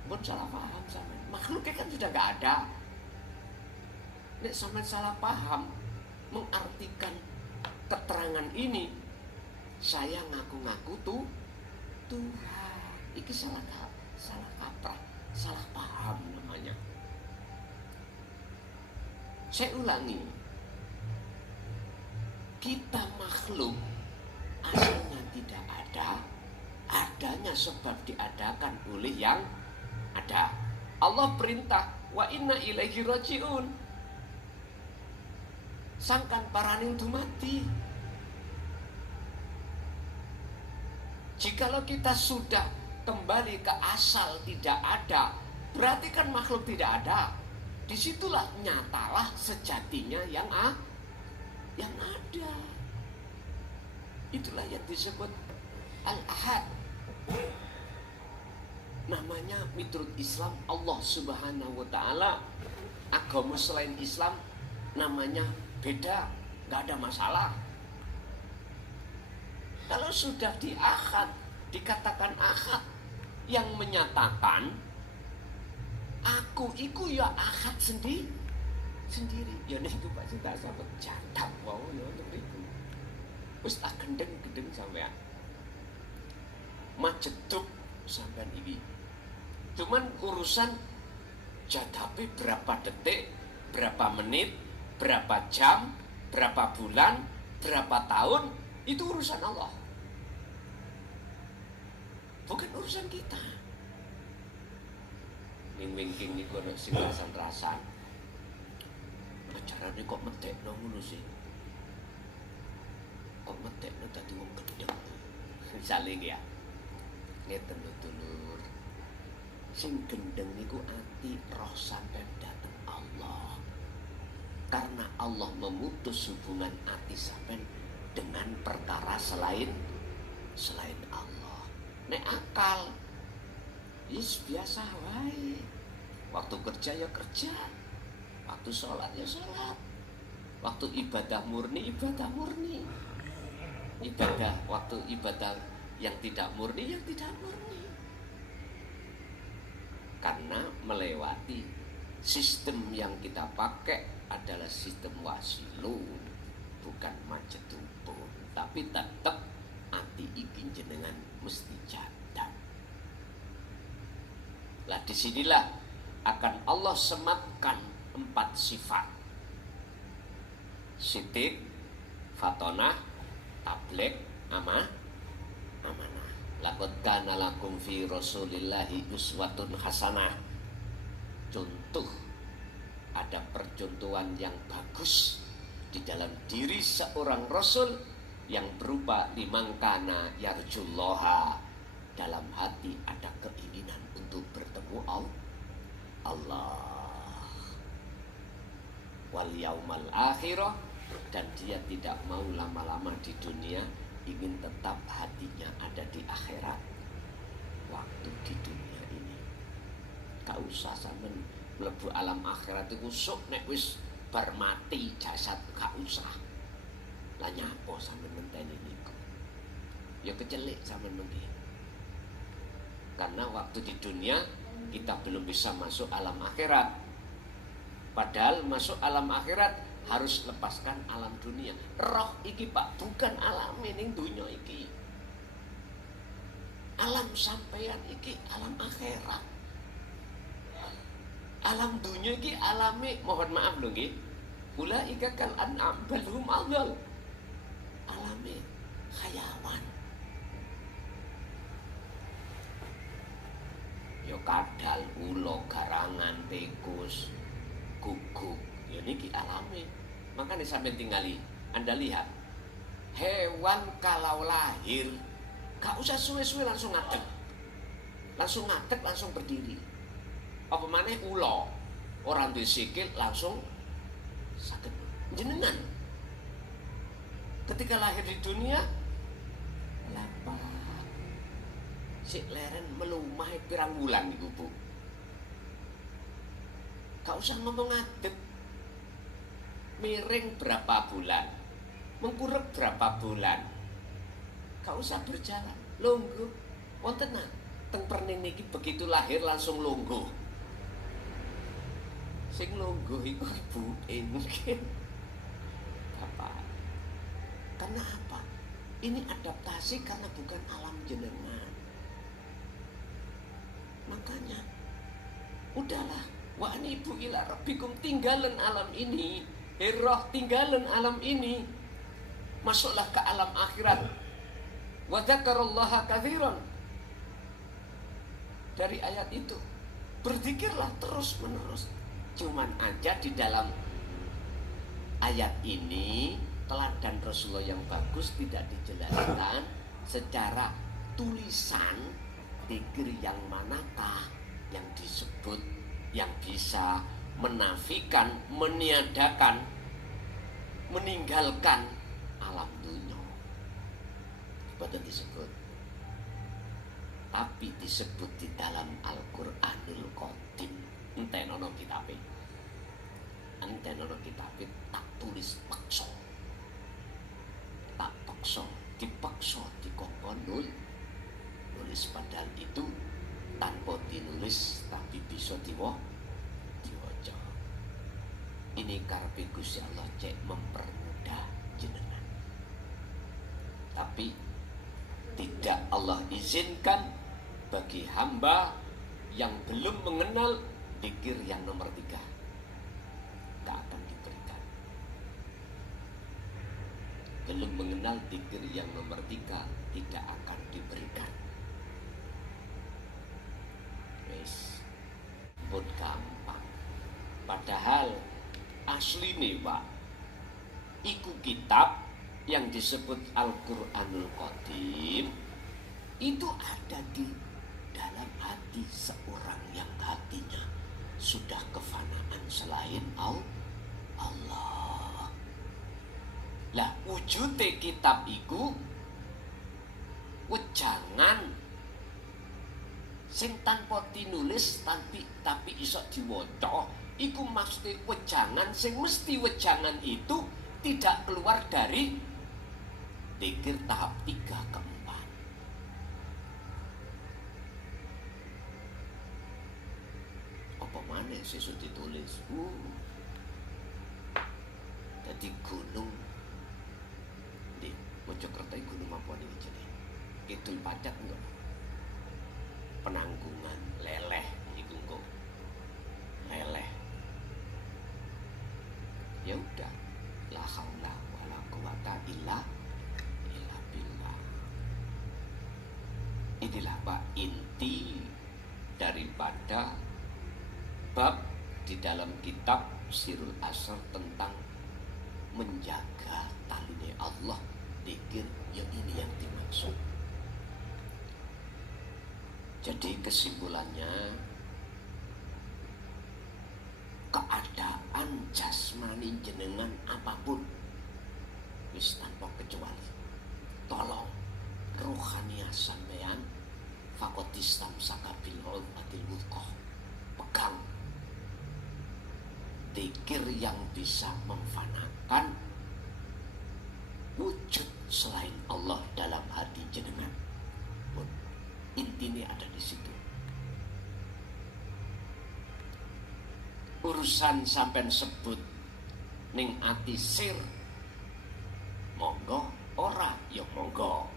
Pun salah paham sama makhluknya kan sudah gak ada. Nek sama salah paham mengartikan keterangan ini, saya ngaku-ngaku tuh Tuhan. Iki salah kaprah, salah paham namanya. Saya ulangi, kita makhluk asalnya tidak ada, adanya sebab diadakan oleh yang ada. Allah perintah, wa inna ilaihi rajiun, sangkan paraning dumati. Jikalau kita sudah kembali ke asal tidak ada, berarti kan makhluk tidak ada. Disitulah nyatalah sejatinya yang ada. Itulah yang disebut Al-Ahad. Namanya miturut Islam Allah Subhanahu wa ta'ala. Agama selain Islam namanya beda, gak ada masalah. Kalau sudah di Ahad, dikatakan Ahad, yang menyatakan aku iku ya Ahad sendiri. Ya niku Pak Cinta sampai jatah wau ya untuk iku. Wis tak gendeng-gendeng sampean. Majeduk sampean iki. Cuman urusan jadape berapa detik, berapa menit, berapa jam, berapa bulan, berapa tahun, itu urusan Allah. Bukan urusan kita. Ning-wingking niku nek sing rasan-rasan. Acarane kok medekno ngono sih. Kok medekno dadi wong gendeng. Saling ya. Ngeten lho dulur. Sing gendeng niku ati roh sampeyan dhateng Allah. Karena Allah memutus hubungan ati sampeyan dengan perkara selain Allah. Nek akal is biasa wae. Waktu kerja ya kerja, waktu sholat ya sholat, waktu ibadah murni. Ibadah waktu ibadah yang tidak murni, yang tidak murni. Karena melewati sistem yang kita pakai adalah sistem wasilun, bukan majedupun. Tapi tetap ati iki jenengan mesti jadat. Lah disinilah akan Allah sematkan 4 sifat: sidik, fatonah, tablek, amanah. Laqad kana lakum fi rasulillahi uswatun hasanah. Contoh, ada percontohan yang bagus di dalam diri seorang rasul yang berupa limangkana yarjullaha. Dalam hati ada keinginan untuk bertemu Allah. wal yaumal akhirah, dan dia tidak mau lama-lama di dunia, ingin tetap hatinya ada di akhirat. Waktu di dunia ini gak usah sampean mlebu alam akhirat iku sok nek wis bar mati jasad, gak usah. Lah nyapo sampean ngenteni niku? Ya kecelik sampean mengki. Karena waktu di dunia kita belum bisa masuk alam akhirat. Padahal masuk alam akhirat harus lepaskan alam dunia. Roh iki Pak bukan alam ning dunia iki. Alam sampeyan iki alam akhirat. Alam dunia iki alami, mohon maaf lho nggih. Ulaika kal an'am bal hum adall. Alami hayawan. Yo kadal, ulo, garangan, tikus, guguk, ya niki alami. Makanya sampai tinggali, Anda lihat hewan kalau lahir gak usah suwe-suwe langsung ngadeg, langsung berdiri. Apa maneh ulo, orang duwe sikil langsung saged jenengan. Ketika lahir di dunia lapat sik leren melumah pirang wulan niku Bu. Gak usah ngomong ngadeg. Miring berapa bulan, mengkurep berapa bulan, gak usah berjalan, longgo. Wonten teng perning niki begitu lahir langsung longgo. Sing longgo iku ibuke mungkin bapak. Karena apa? Ini adaptasi karena bukan alam jenengan. Makanya udahlah, wa anibu ila rabbikum, tinggalan alam ini. Roh tinggalan alam ini, masuklah ke alam akhirat. Wa dzakarallaha katsiran. Dari ayat itu berzikirlah terus menerus. Cuman aja di dalam ayat ini teladan Rasulullah yang bagus tidak dijelaskan secara tulisan zikir yang manakah yang disebut yang bisa menafikan, meniadakan, meninggalkan alam dunia. Bukan disebut, tapi disebut di dalam Al-Qur'anul Qadim. Entenono kitabe, tak tulis paksa, tak paksa, dipaksa, dikongkon nulis. Padahal itu tanpa dinulis tapi bisa diwaca. Ini karepe Gusti Allah cek mempermudah jenengan. Tapi tidak Allah izinkan bagi hamba yang belum mengenal zikir yang nomor 3. Tak akan diberikan. Belum mengenal zikir yang nomor 3 tidak akan diberikan. Wes, pun gampang. Padahal asli nih Pak, iku kitab yang disebut Al-Qur'anul Qadim itu ada di dalam hati seorang yang hatinya sudah kefanaan selain Allah. Lah wujude kitab iku wejangan sing tanpa tinulis tapi iso diwaca. Iku mesti wejangan sing mesti wejangan itu tidak keluar dari zikir tahap 3 ke 4. Apa maneh sesuk ditulis? Jadi gunung di Mojokerto gunung apa nih jenenge? Kidul Pacet enggak? Penanggungan leleh iku engko. Leleh. Ya udah, la haula wala quwata illa billah. Inilah Pak inti daripada bab di dalam kitab Sirul Asrar tentang menjaga taline Allah, zikir yang ini yang dimaksud. Jadi kesimpulannya, keadaan jasmani jenengan apapun wis tanpa kecuali. Tolong rohaniah sampean fakotistam sakabil urwatil wuthqa. Pegang zikir yang bisa memfanakan wujud selain Allah dalam hati jenengan. Intinya ada di situ. Urusan sampean sebut ning ati sir, monggo ora ya monggo.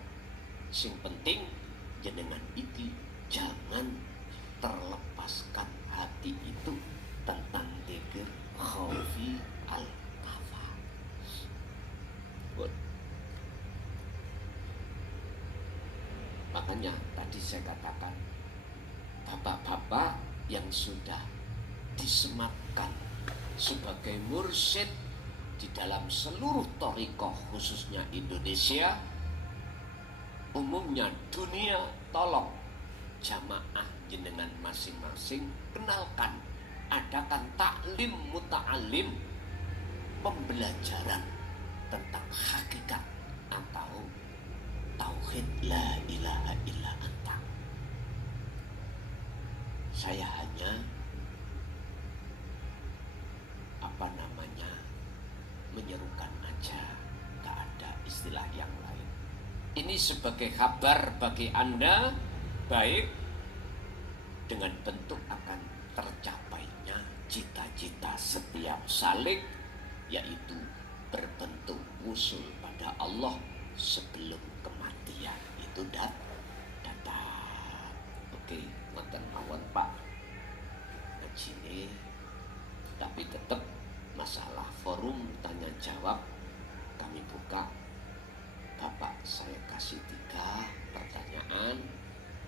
Sing penting jenengan iki jangan terlepaskan hati itu tentang zikir khaufi al-kafa. Makanya tadi saya katakan bapak-bapak yang sudah disematkan sebagai mursyid di dalam seluruh thariqah khususnya Indonesia, umumnya dunia, tolong jamaah jenengan masing-masing kenalkan, adakan taklim muta'alim, pembelajaran tentang hakikat atau tauhid la ilaha illa anta. Saya hanya menyerukan aja, gak ada istilah yang lain. Ini sebagai kabar bagi Anda, baik dengan bentuk akan tercapainya cita-cita setiap salik, yaitu berbentuk usul pada Allah sebelum kematian itu datang. Oke, ngoten mawon Pak. Ngajine tapi tetap masalah forum tanya jawab kami buka. Bapak saya kasih 3 pertanyaan,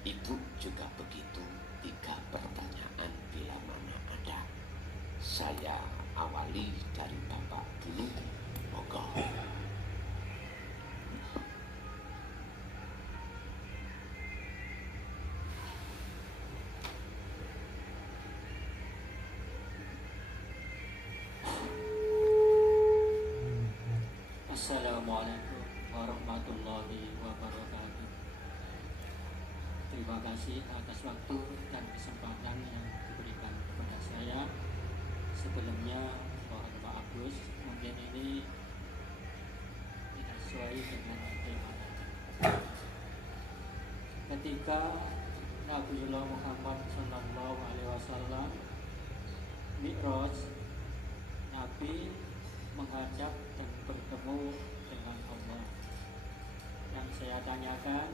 Ibu juga begitu, 3 pertanyaan bila mana ada. Saya awali dari Bapak dulu, monggo. Assalamualaikum warahmatullahi wabarakatuh. Terima kasih atas waktu dan kesempatan yang diberikan kepada saya. Sebelumnya mohon maaf Gus, mungkin ini tidak sesuai dengan temanya. Ketika Nabiullah Muhammad SAW Mi'raj, Nabi menghadap dan bertemu dengan Allah. Yang saya tanyakan,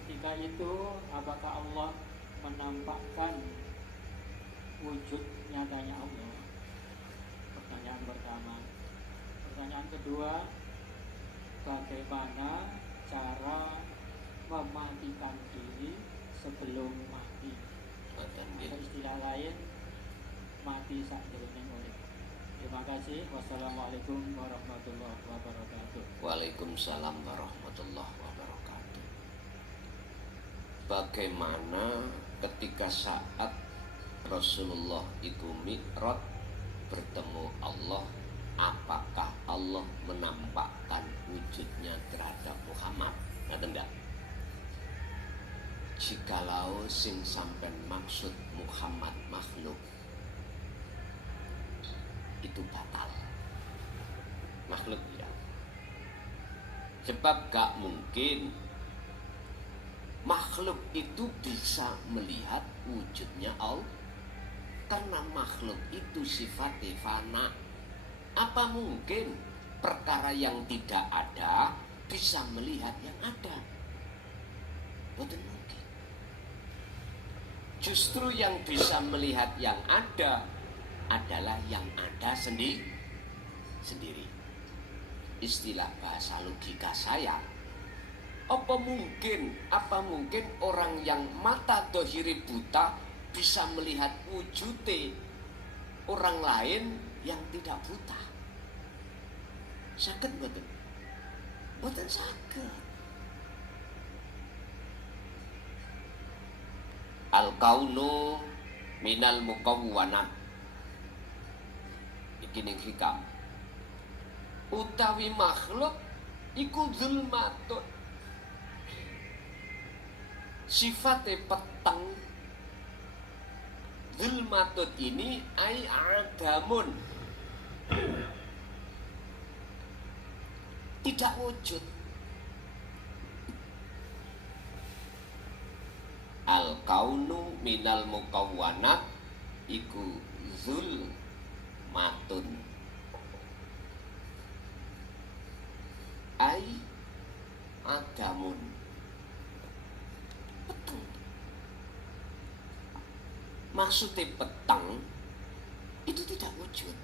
ketika itu apakah Allah menampakkan wujud nyatanya Allah? Pertanyaan pertama. Pertanyaan kedua, bagaimana cara mematikan diri sebelum mati? Atau istilah lain, mati sakjroning urip. Terima kasih. Wassalamualaikum warahmatullahi wabarakatuh. Waalaikumsalam warahmatullahi wabarakatuh. Bagaimana ketika saat Rasulullah itu Mi'raj bertemu Allah, apakah Allah menampakkan wujudnya terhadap Muhammad? Ada enggak? Jikalau sing sampean maksud Muhammad makhluk, itu batal. Makhluk ya. Sebab gak mungkin makhluk itu bisa melihat wujudnya Allah, karena makhluk itu sifatnya fana. Apa mungkin perkara yang tidak ada bisa melihat yang ada? Betul mungkin. Justru yang bisa melihat yang ada adalah yang ada sendiri. Istilah bahasa logika saya, apa mungkin orang yang mata dohiri buta bisa melihat wujudnya orang lain yang tidak buta? Saged mboten? Mboten saged. Al-kaunu minal mukawwanat. kining hikam. Utawi makhluk iku zulmatun. Sifate peteng. Zulmatun ini ai adamun. Tidak wujud. Al-kaunu minal mukawwanat iku zulmatun. Ai adamun. Peteng. Maksudnya peteng itu tidak wujud.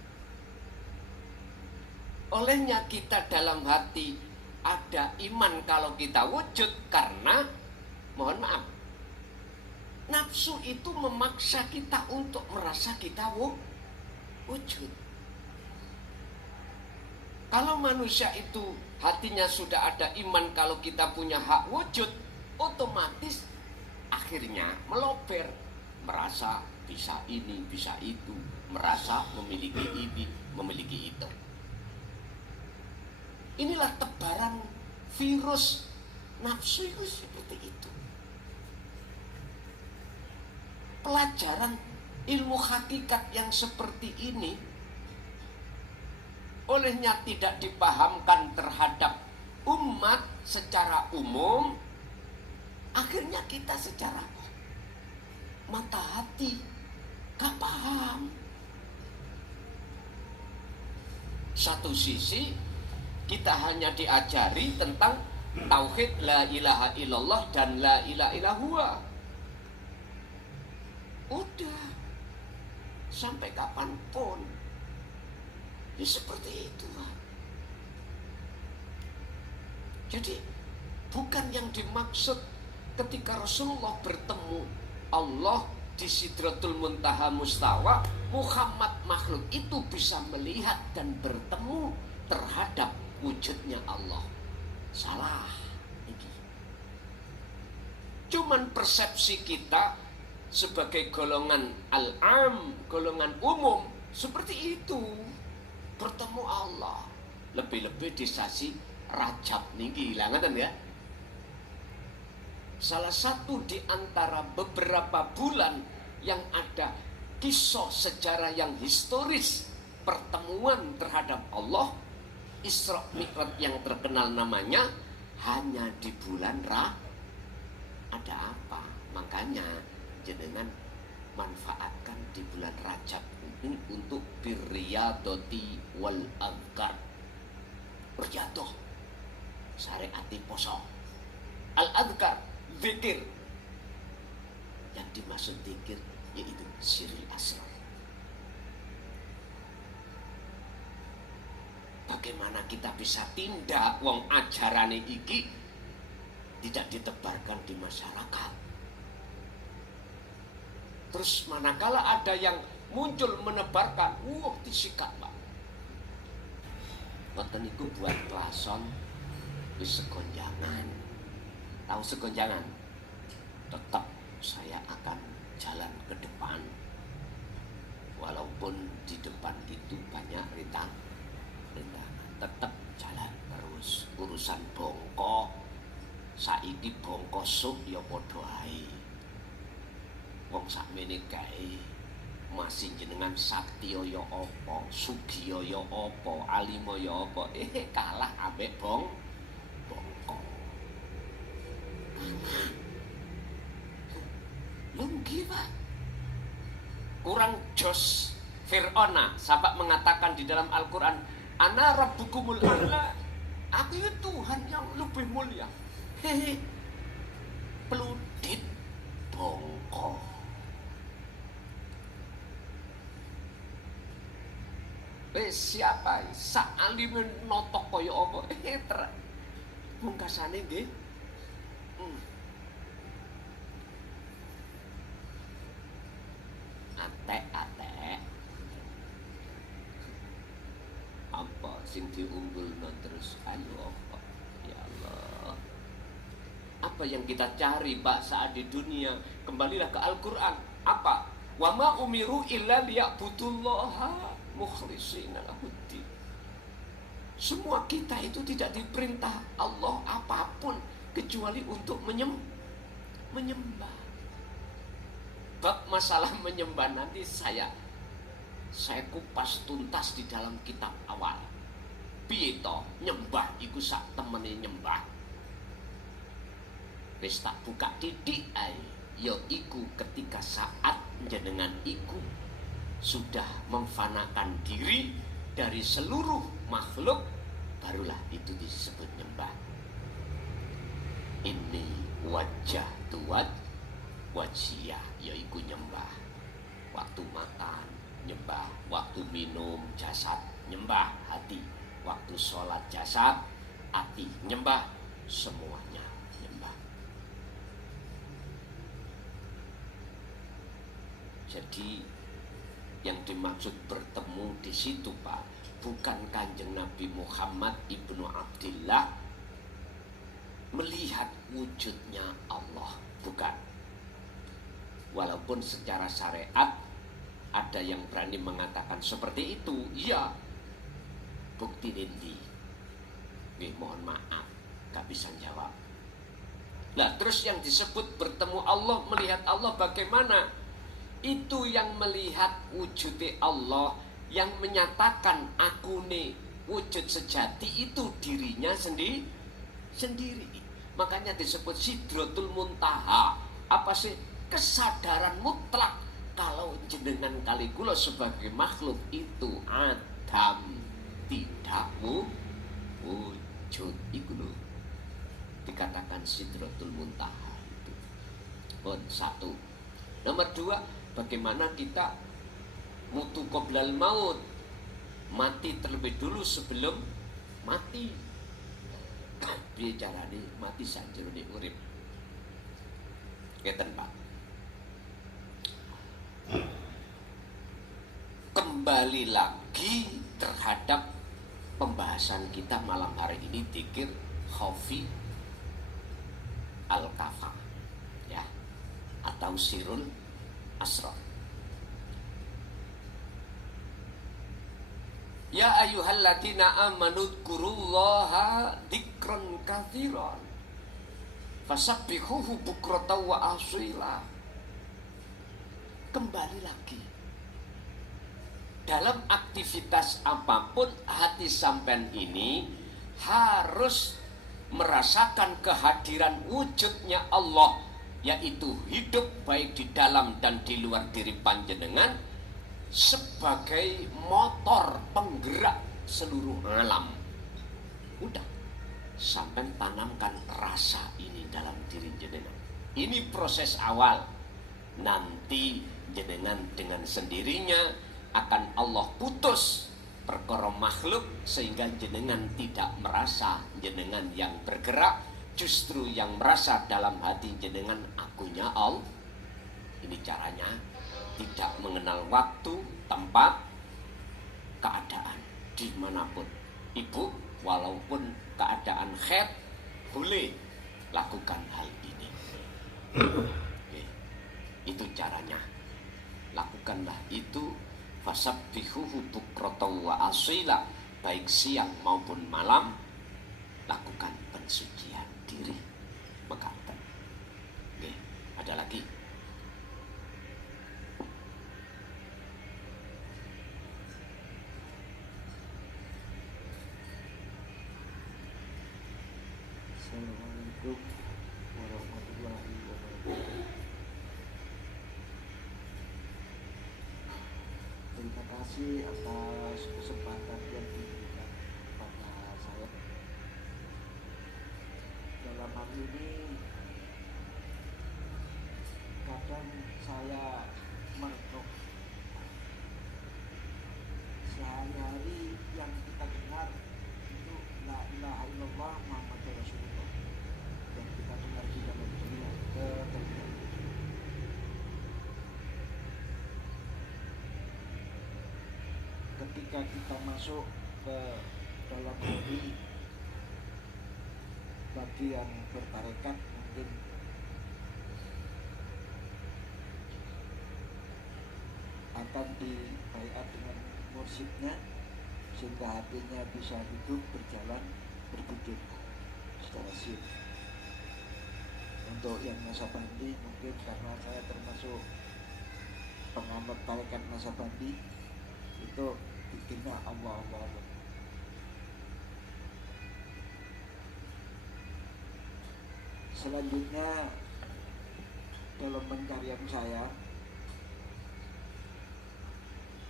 Olehnya kita dalam hati ada iman kalau kita wujud karena, mohon maaf, nafsu itu memaksa kita untuk merasa kita wujud. Kalau manusia itu hatinya sudah ada iman kalau kita punya hak wujud, otomatis akhirnya melober, merasa bisa ini, bisa itu, merasa memiliki ini, memiliki itu. Inilah tebaran virus nafsu itu seperti itu. Pelajaran ilmu hakikat yang seperti ini olehnya tidak dipahamkan terhadap umat secara umum, akhirnya kita secara mata hati gak paham. Satu sisi kita hanya diajari tentang tauhid la ilaha illallah dan la ilaha illahua. Udah sampai kapanpun ya seperti itu. Jadi bukan yang dimaksud ketika Rasulullah bertemu Allah di Sidratul Muntaha Mustawa, Muhammad makhluk itu bisa melihat dan bertemu terhadap wujudnya Allah. Salah ini. Cuman persepsi kita sebagai golongan al-am, golongan umum seperti itu. Bertemu Allah. Lebih-lebih di sasi Rajab niki ilangan ya. Salah satu di antara beberapa bulan yang ada kisah sejarah yang historis pertemuan terhadap Allah, Isra Mi'raj yang terkenal namanya, hanya di bulan Ada apa? Makanya jenengan manfaatkan di bulan Rajab ini untuk birriyadati wal adhkar, berjatuh syariati poso, al adhkar, zikir. Yang dimaksud zikir yaitu siril asrar. Bagaimana kita bisa tindak wong ajarane iki tidak ditebarkan di masyarakat. Terus manakala ada yang muncul menebarkan, disikat Pak. Boten iku buat klason wis sekonjangan. Tahu sekonjangan? Tetap saya akan jalan ke depan. Walaupun di depan itu banyak rintangan, tetap jalan terus. Urusan bongko saiki bongko suk ya padha ae. Wong sakmene kae masih jenengan saktiya ya apa, sugiya ya apa, alima ya apa, kalah ambek bongko. Lunggi Pak. Kurang jos Fir'auna sampai mengatakan di dalam Al-Quran, Ana rabbukumul a'la, aku itu Tuhan yang lebih mulia. Peludit bongko. Siapa sak alimen notok kaya apa? Mungkasane nggih. Atek-atek. Apa sing diunggulno terus? Ayo apa? Ya Allah. Apa yang kita cari Pak saat di dunia? Kembalilah ke Al-Quran. Apa? Wa ma umiru illa liya'budullaha mukhlishina lahuddin. Semua kita itu tidak diperintah Allah apapun kecuali untuk menyembah. Bab masalah menyembah nanti saya kupas tuntas di dalam kitab awal. Piye to nyembah iku sak temene nyembah. Wis tak buka titik ae, ya iku ketika saat jenengan iku sudah memfanakan diri dari seluruh makhluk, barulah itu disebut nyembah. Ini wajah tuat wajiyah, yaitu nyembah. Waktu makan nyembah, waktu minum jasad nyembah hati, waktu sholat jasad hati nyembah, semuanya nyembah. Jadi yang dimaksud bertemu di situ Pak, bukan Kanjeng Nabi Muhammad ibnu Abdillah melihat wujudnya Allah, bukan. Walaupun secara syariat ada yang berani mengatakan seperti itu, iya. Bukti dendi. Mohon maaf, gak bisa jawab. Nah, terus yang disebut bertemu Allah, melihat Allah bagaimana? Itu yang melihat wujud Allah, yang menyatakan aku nih wujud sejati itu dirinya sendiri. Makanya disebut Sidratul Muntaha. Apa sih? Kesadaran mutlak kalau jenengan kali kula sebagai makhluk itu adam tidak wujud iku lho. Dikatakan Sidratul Muntaha itu. Pun satu. Nomor dua, bagaimana kita mutu qoblal maut, mati terlebih dulu sebelum mati. Bicara nih mati sanjroning urip. Ngeten Pak. Kembali lagi terhadap pembahasan kita malam hari ini, dzikir Khafi Al-Kafa, ya, atau Sirul Asrar. Ya ayyuhalladzina amanu dzkurullaha dzikran katsiran fasabbihuhu bukratan wa asila. Kembali lagi, dalam aktivitas apapun hati sampean ini harus merasakan kehadiran wujudnya Allah, yaitu hidup baik di dalam dan di luar diri panjenengan sebagai motor penggerak seluruh alam. Udah, sampai tanamkan rasa ini dalam diri jenengan. Ini proses awal. Nanti jenengan dengan sendirinya akan Allah putus perkara makhluk, sehingga jenengan tidak merasa jenengan yang bergerak, justru yang merasa dalam hati jenengan akunya Allah. Ini caranya. Tidak mengenal waktu, tempat, keadaan, dimanapun. Ibu, walaupun keadaan haid, boleh lakukan hal ini. Oke. Itu caranya. Lakukanlah itu. Fasabbihuhu bukratan wa asila. Baik siang maupun malam, lakukan pensucian diri. Mekaten. Oke. Ada lagi? Assalamualaikum warahmatullahi wabarakatuh. Terima kasih atas kesempatan yang diberikan kepada saya. Dalam hal ini kadang saya merenung sehari-hari yang kita dengar itu la ilaha illallah Muhammadur Rasulullah, yang kita dengar di dalam dunia keterangan. Ketika kita masuk ke dalam hati, bagi yang bertarekat mungkin akan dibaiat dengan mursyidnya, sehingga hatinya bisa hidup, berjalan, berpikir secara sir. Untuk yang Nasabandi, mungkin karena saya termasuk penganut tarekat Nasabandi, itu pikirnya Allah Allah Allah. Selanjutnya dalam pencarian saya,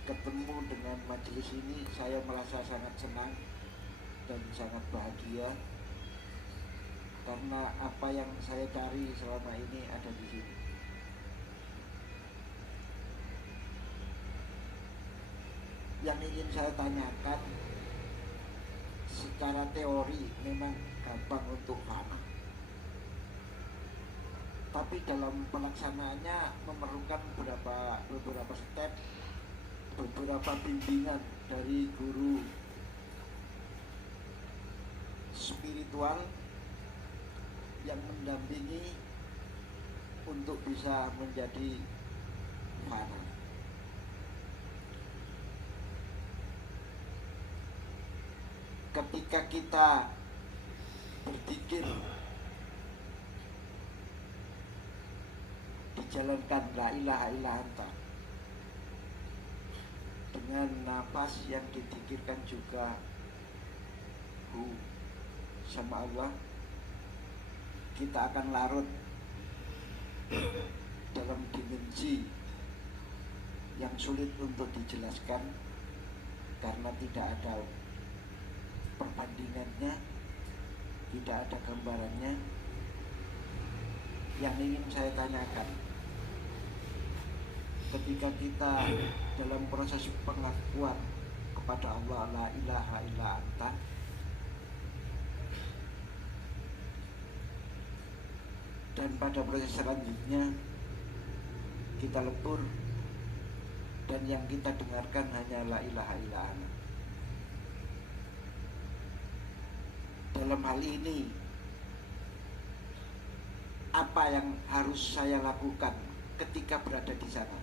ketemu dengan majelis ini, saya merasa sangat senang dan sangat bahagia karena apa yang saya cari selama ini ada di sini. Yang ingin saya tanyakan, secara teori memang gampang untuk fana, tapi dalam pelaksanaannya memerlukan beberapa step, beberapa bimbingan dari guru spiritual yang mendampingi untuk bisa menjadi fana. Ketika kita berpikir dijalankan la ilaha illa anta, dengan nafas yang dipikirkan juga hu sama Allah, kita akan larut dalam dimensi yang sulit untuk dijelaskan karena tidak ada perbandingannya, tidak ada gambarannya. Yang ingin saya tanyakan, ketika kita dalam proses pengakuan kepada Allah la ilaha illa anta, dan pada proses selanjutnya kita lebur dan yang kita dengarkan hanya la ilaha illa anta. Dalam hal ini, apa yang harus saya lakukan ketika berada di sana?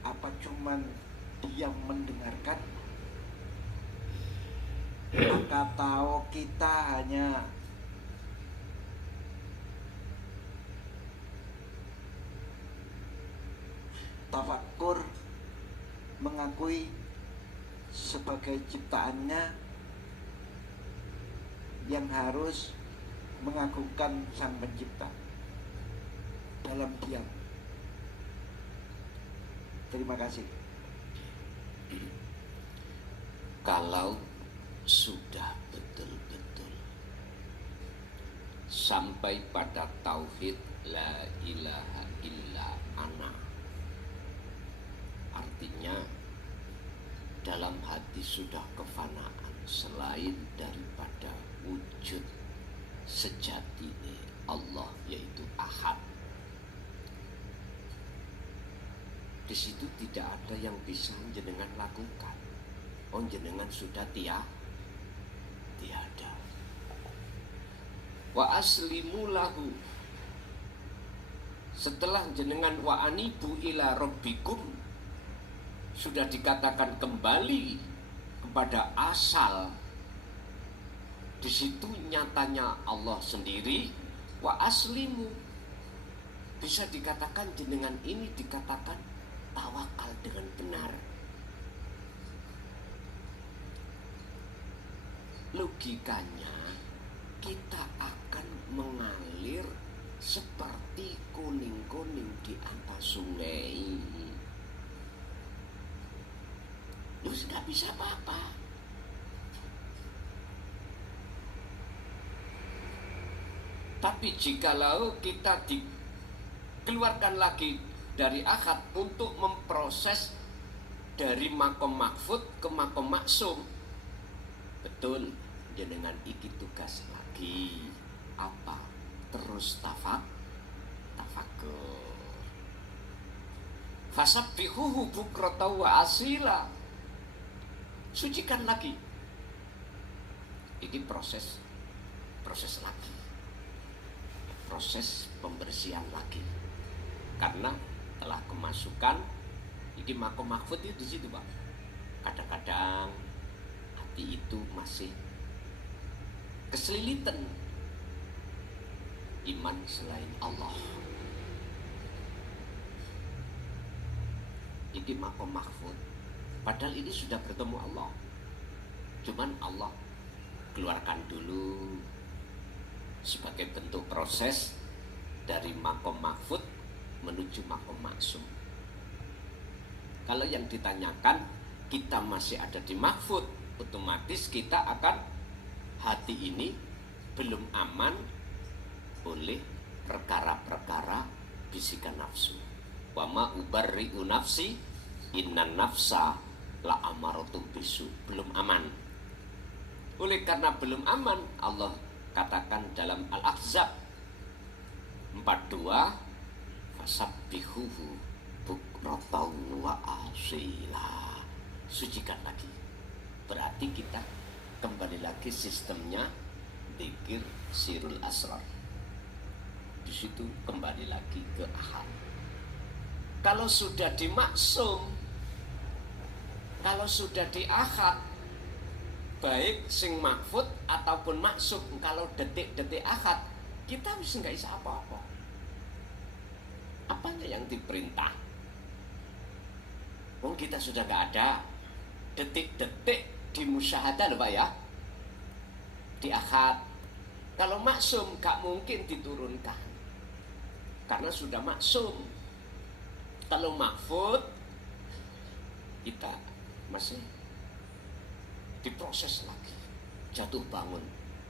Apa cuman diam mendengarkan? Atau kita hanya tafakkur, mengakui sebagai ciptaannya yang harus mengagungkan Sang Pencipta dalam diam? Terima kasih. Kalau sudah betul-betul sampai pada tauhid la ilaha illa ana, artinya dalam hati sudah kefanaan selain daripada wujud sejati Allah, yaitu Ahad. Di situ tidak ada yang bisa jenengan lakukan. Jenengan sudah tiada. Wa aslimu lahu, setelah jenengan wa anibu ila rabbikum, sudah dikatakan kembali kepada asal. Di situ nyatanya Allah sendiri. Wa aslimu, bisa dikatakan jenengan ini dikatakan tawakal dengan benar. Logikanya kita akan mengalir seperti kuning-kuning di atas sungai. Terus nggak bisa apa-apa. Tapi jikalau kita dikeluarkan lagi dari akad untuk memproses dari makom mahfud ke makom maksum, betul, jenengan iki tugas lagi apa? Terus tafakur. Fasabbihuhu bukrata wa asila. Sucikan lagi. Ini proses lagi. Proses pembersihan lagi. Karena telah kemasukan ini makom mahfud itu di situ, Pak. Kadang-kadang hati itu masih keselilitan iman selain Allah. Ini maqam mahfud, padahal ini sudah bertemu Allah, cuman Allah keluarkan dulu sebagai bentuk proses dari maqam mahfud menuju maqam maksum. Kalau yang ditanyakan kita masih ada di mahfud, otomatis kita akan hati ini belum aman oleh perkara-perkara bisikan nafsu. Wa ma ubarri'u nafsi innan nafsa la amaratum bisu. Belum aman. Oleh karena belum aman, Allah katakan dalam Al-Ahzab 42, fasabbihuhu bukratan wa asila. Sucikan lagi. Berarti kita kembali lagi sistemnya dzikir sirul asrar. Di situ kembali lagi ke ahad. Kalau sudah dimaksum, kalau sudah di ahad, baik sing mahfud ataupun maksum, kalau detik-detik ahad, kita bisa nggak bisa apa-apa. Apanya yang diperintah? Wong kita sudah nggak ada detik-detik di musyahadah loh Pak ya, di ahad. Kalau maksum gak mungkin diturunkan karena sudah maksum. Kalau mahfud kita masih diproses lagi, jatuh bangun.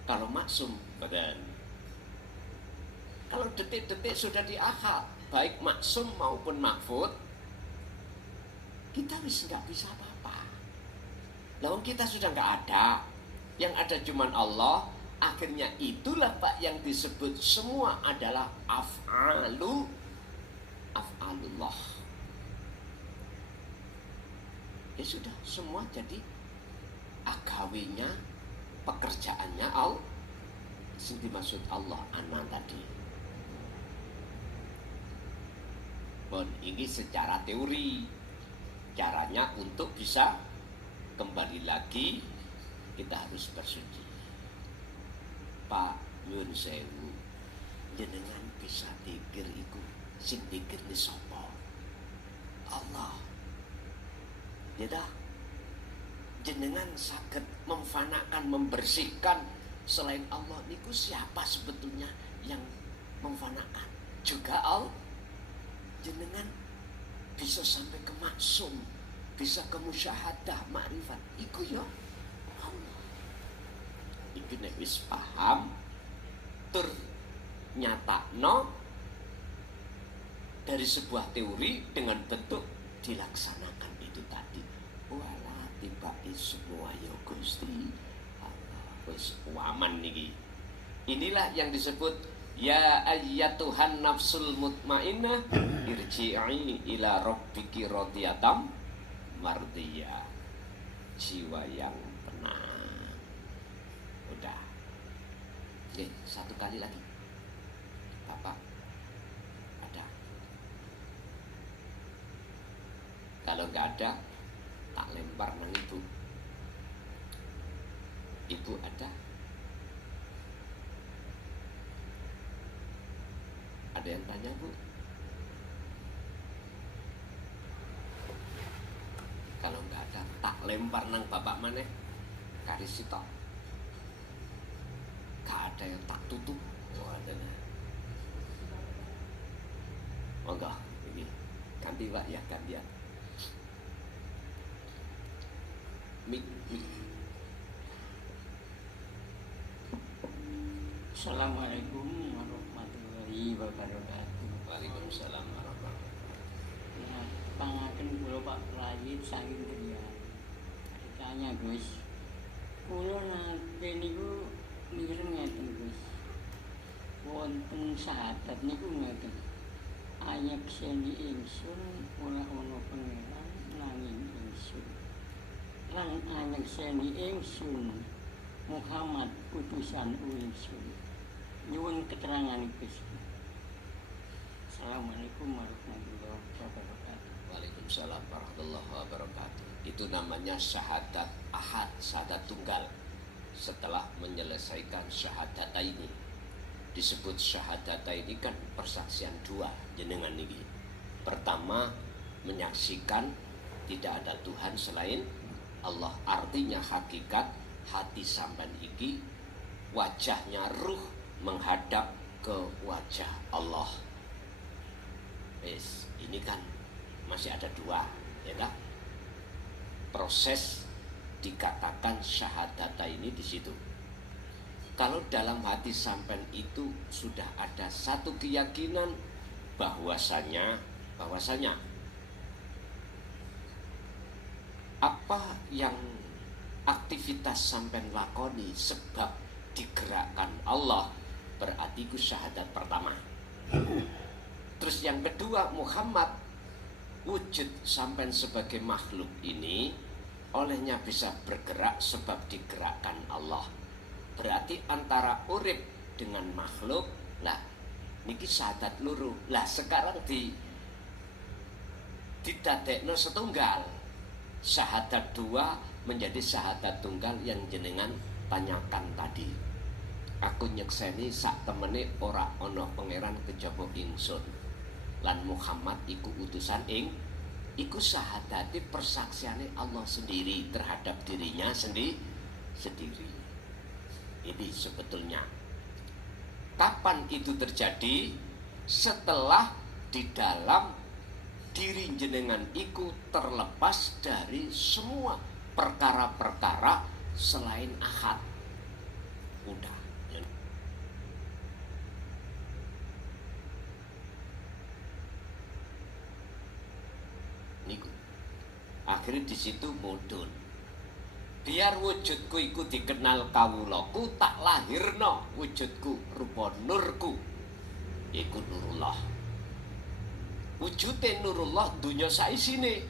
Kalau maksum badan, kalau detik-detik sudah di ahad, baik maksum maupun mahfud, kita nggak bisa apa-apa. Lalu kita sudah nggak ada, yang ada cuman Allah. Akhirnya itulah Pak yang disebut semua adalah af'alullah. Ya sudah, semua jadi agawinya, pekerjaannya Allah. Yang dimaksud Allah anak tadi. Bon, ini secara teori. Caranya untuk bisa kembali lagi kita harus bersuci. Pak Yun Sewu, jenengan bisa dikir iku, sing dikir ni sapa? Allah. Ya dah, jenengan saged memfanakan, membersihkan selain Allah niku siapa sebetulnya yang memfanakan? Juga Allah. Jenengan bisa sampai ke maksum, bisa ke musyahadah, ma'rifat, iku ya Allah. Iku nek wis paham tur nyatakno dari sebuah teori dengan bentuk dilaksanakan itu tadi. Wala tibai semua ya Gusti Allah, wis waman niki. Inilah yang disebut ya ayyatuhan nafsul mutmainnah irji'i ila rabbiki radiyatan mardiyah. Jiwa yang tenang. Udah. Oke, satu kali lagi. Bapak ada? Kalau nggak ada, tak lempar nang ibu. Ibu ada? Ada yang tanya Bu? Kalau nggak ada, tak lempar nang bapak maneh. Karis sitok. Gak ada yang tak tutup. Oh ada. Oh enggak, ini ganti Pak ya, gantian. Mik. Assalamualaikum warahmatullahi wabarakatuh. Waalaikumsalam warahmatullahi wabarakatuh. Nah, pangaken kula Pak Rayi saking Kriya. Ditanya Gus, kula nate niku mireng ngeten Gus. Wonten syahadat niku ngeten. Ayakseni ingsun ora ana pangeran nanging ingsun. Lan ayakseni ingsun Muhammad utusan ingsun. Nyuwun keterangan Gus. Assalamualaikum warahmatullahi wabarakatuh. Waalaikumsalam. Waalaikumsalam warahmatullahi wabarakatuh. Itu namanya syahadat ahad, syahadat tunggal. Setelah menyelesaikan syahadataini, disebut syahadataini kan persaksian dua jenengan ini. Pertama, menyaksikan tidak ada Tuhan selain Allah. Artinya hakikat hati sampean iki wajahnya ruh menghadap ke wajah Allah. Ini kan masih ada dua, ya kan? Proses dikatakan syahadata ini di situ. Kalau dalam hati sampean itu sudah ada satu keyakinan bahwasanya apa yang aktivitas sampean lakoni sebab digerakkan Allah, berarti itu syahadat pertama. Terus yang kedua, Muhammad wujud sampean sebagai makhluk ini olehnya bisa bergerak sebab digerakkan Allah. Berarti antara urip dengan makhluk lah niki syahadat luru. Lah sekarang didadekno setunggal. Syahadat dua menjadi syahadat tunggal yang jenengan tanyakan tadi. Aku nyekseni sak temene ora ana pangeran kejaba ingsun. Lan Muhammad iku utusan iku syahadati persaksiane Allah sendiri terhadap dirinya sendiri. Ini sebetulnya kapan itu terjadi? Setelah di dalam diri jenengan iku terlepas dari semua perkara-perkara selain ahad. Udah. Akhirnya di situ mudun. Biar wujudku iku dikenal kawulaku, tak lahirno wujudku rupa nurku, iku Nurullah. Wujudnya Nurullah dunya saisine,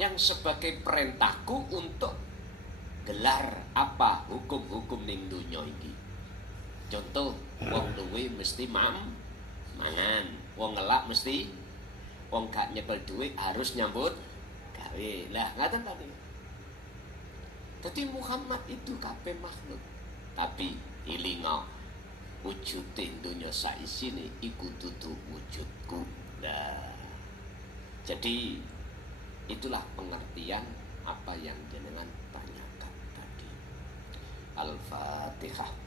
yang sebagai perintahku untuk gelar apa hukum-hukum ning dunya iki. Contoh, wong duwe mesti mangan, wong ngelak mesti, wong gak nyekel duit harus nyambut gawe. Lah ngaten tadi. Jadi Muhammad itu kabeh makhluk, tapi ilinga wujude donya saisine iku dudu wujudku. Nah, jadi itulah pengertian apa yang jenengan tanyakan tadi. Al-Fatihah.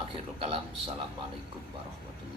Akhirul kalam. Assalamualaikum warahmatullahi wabarakatuh.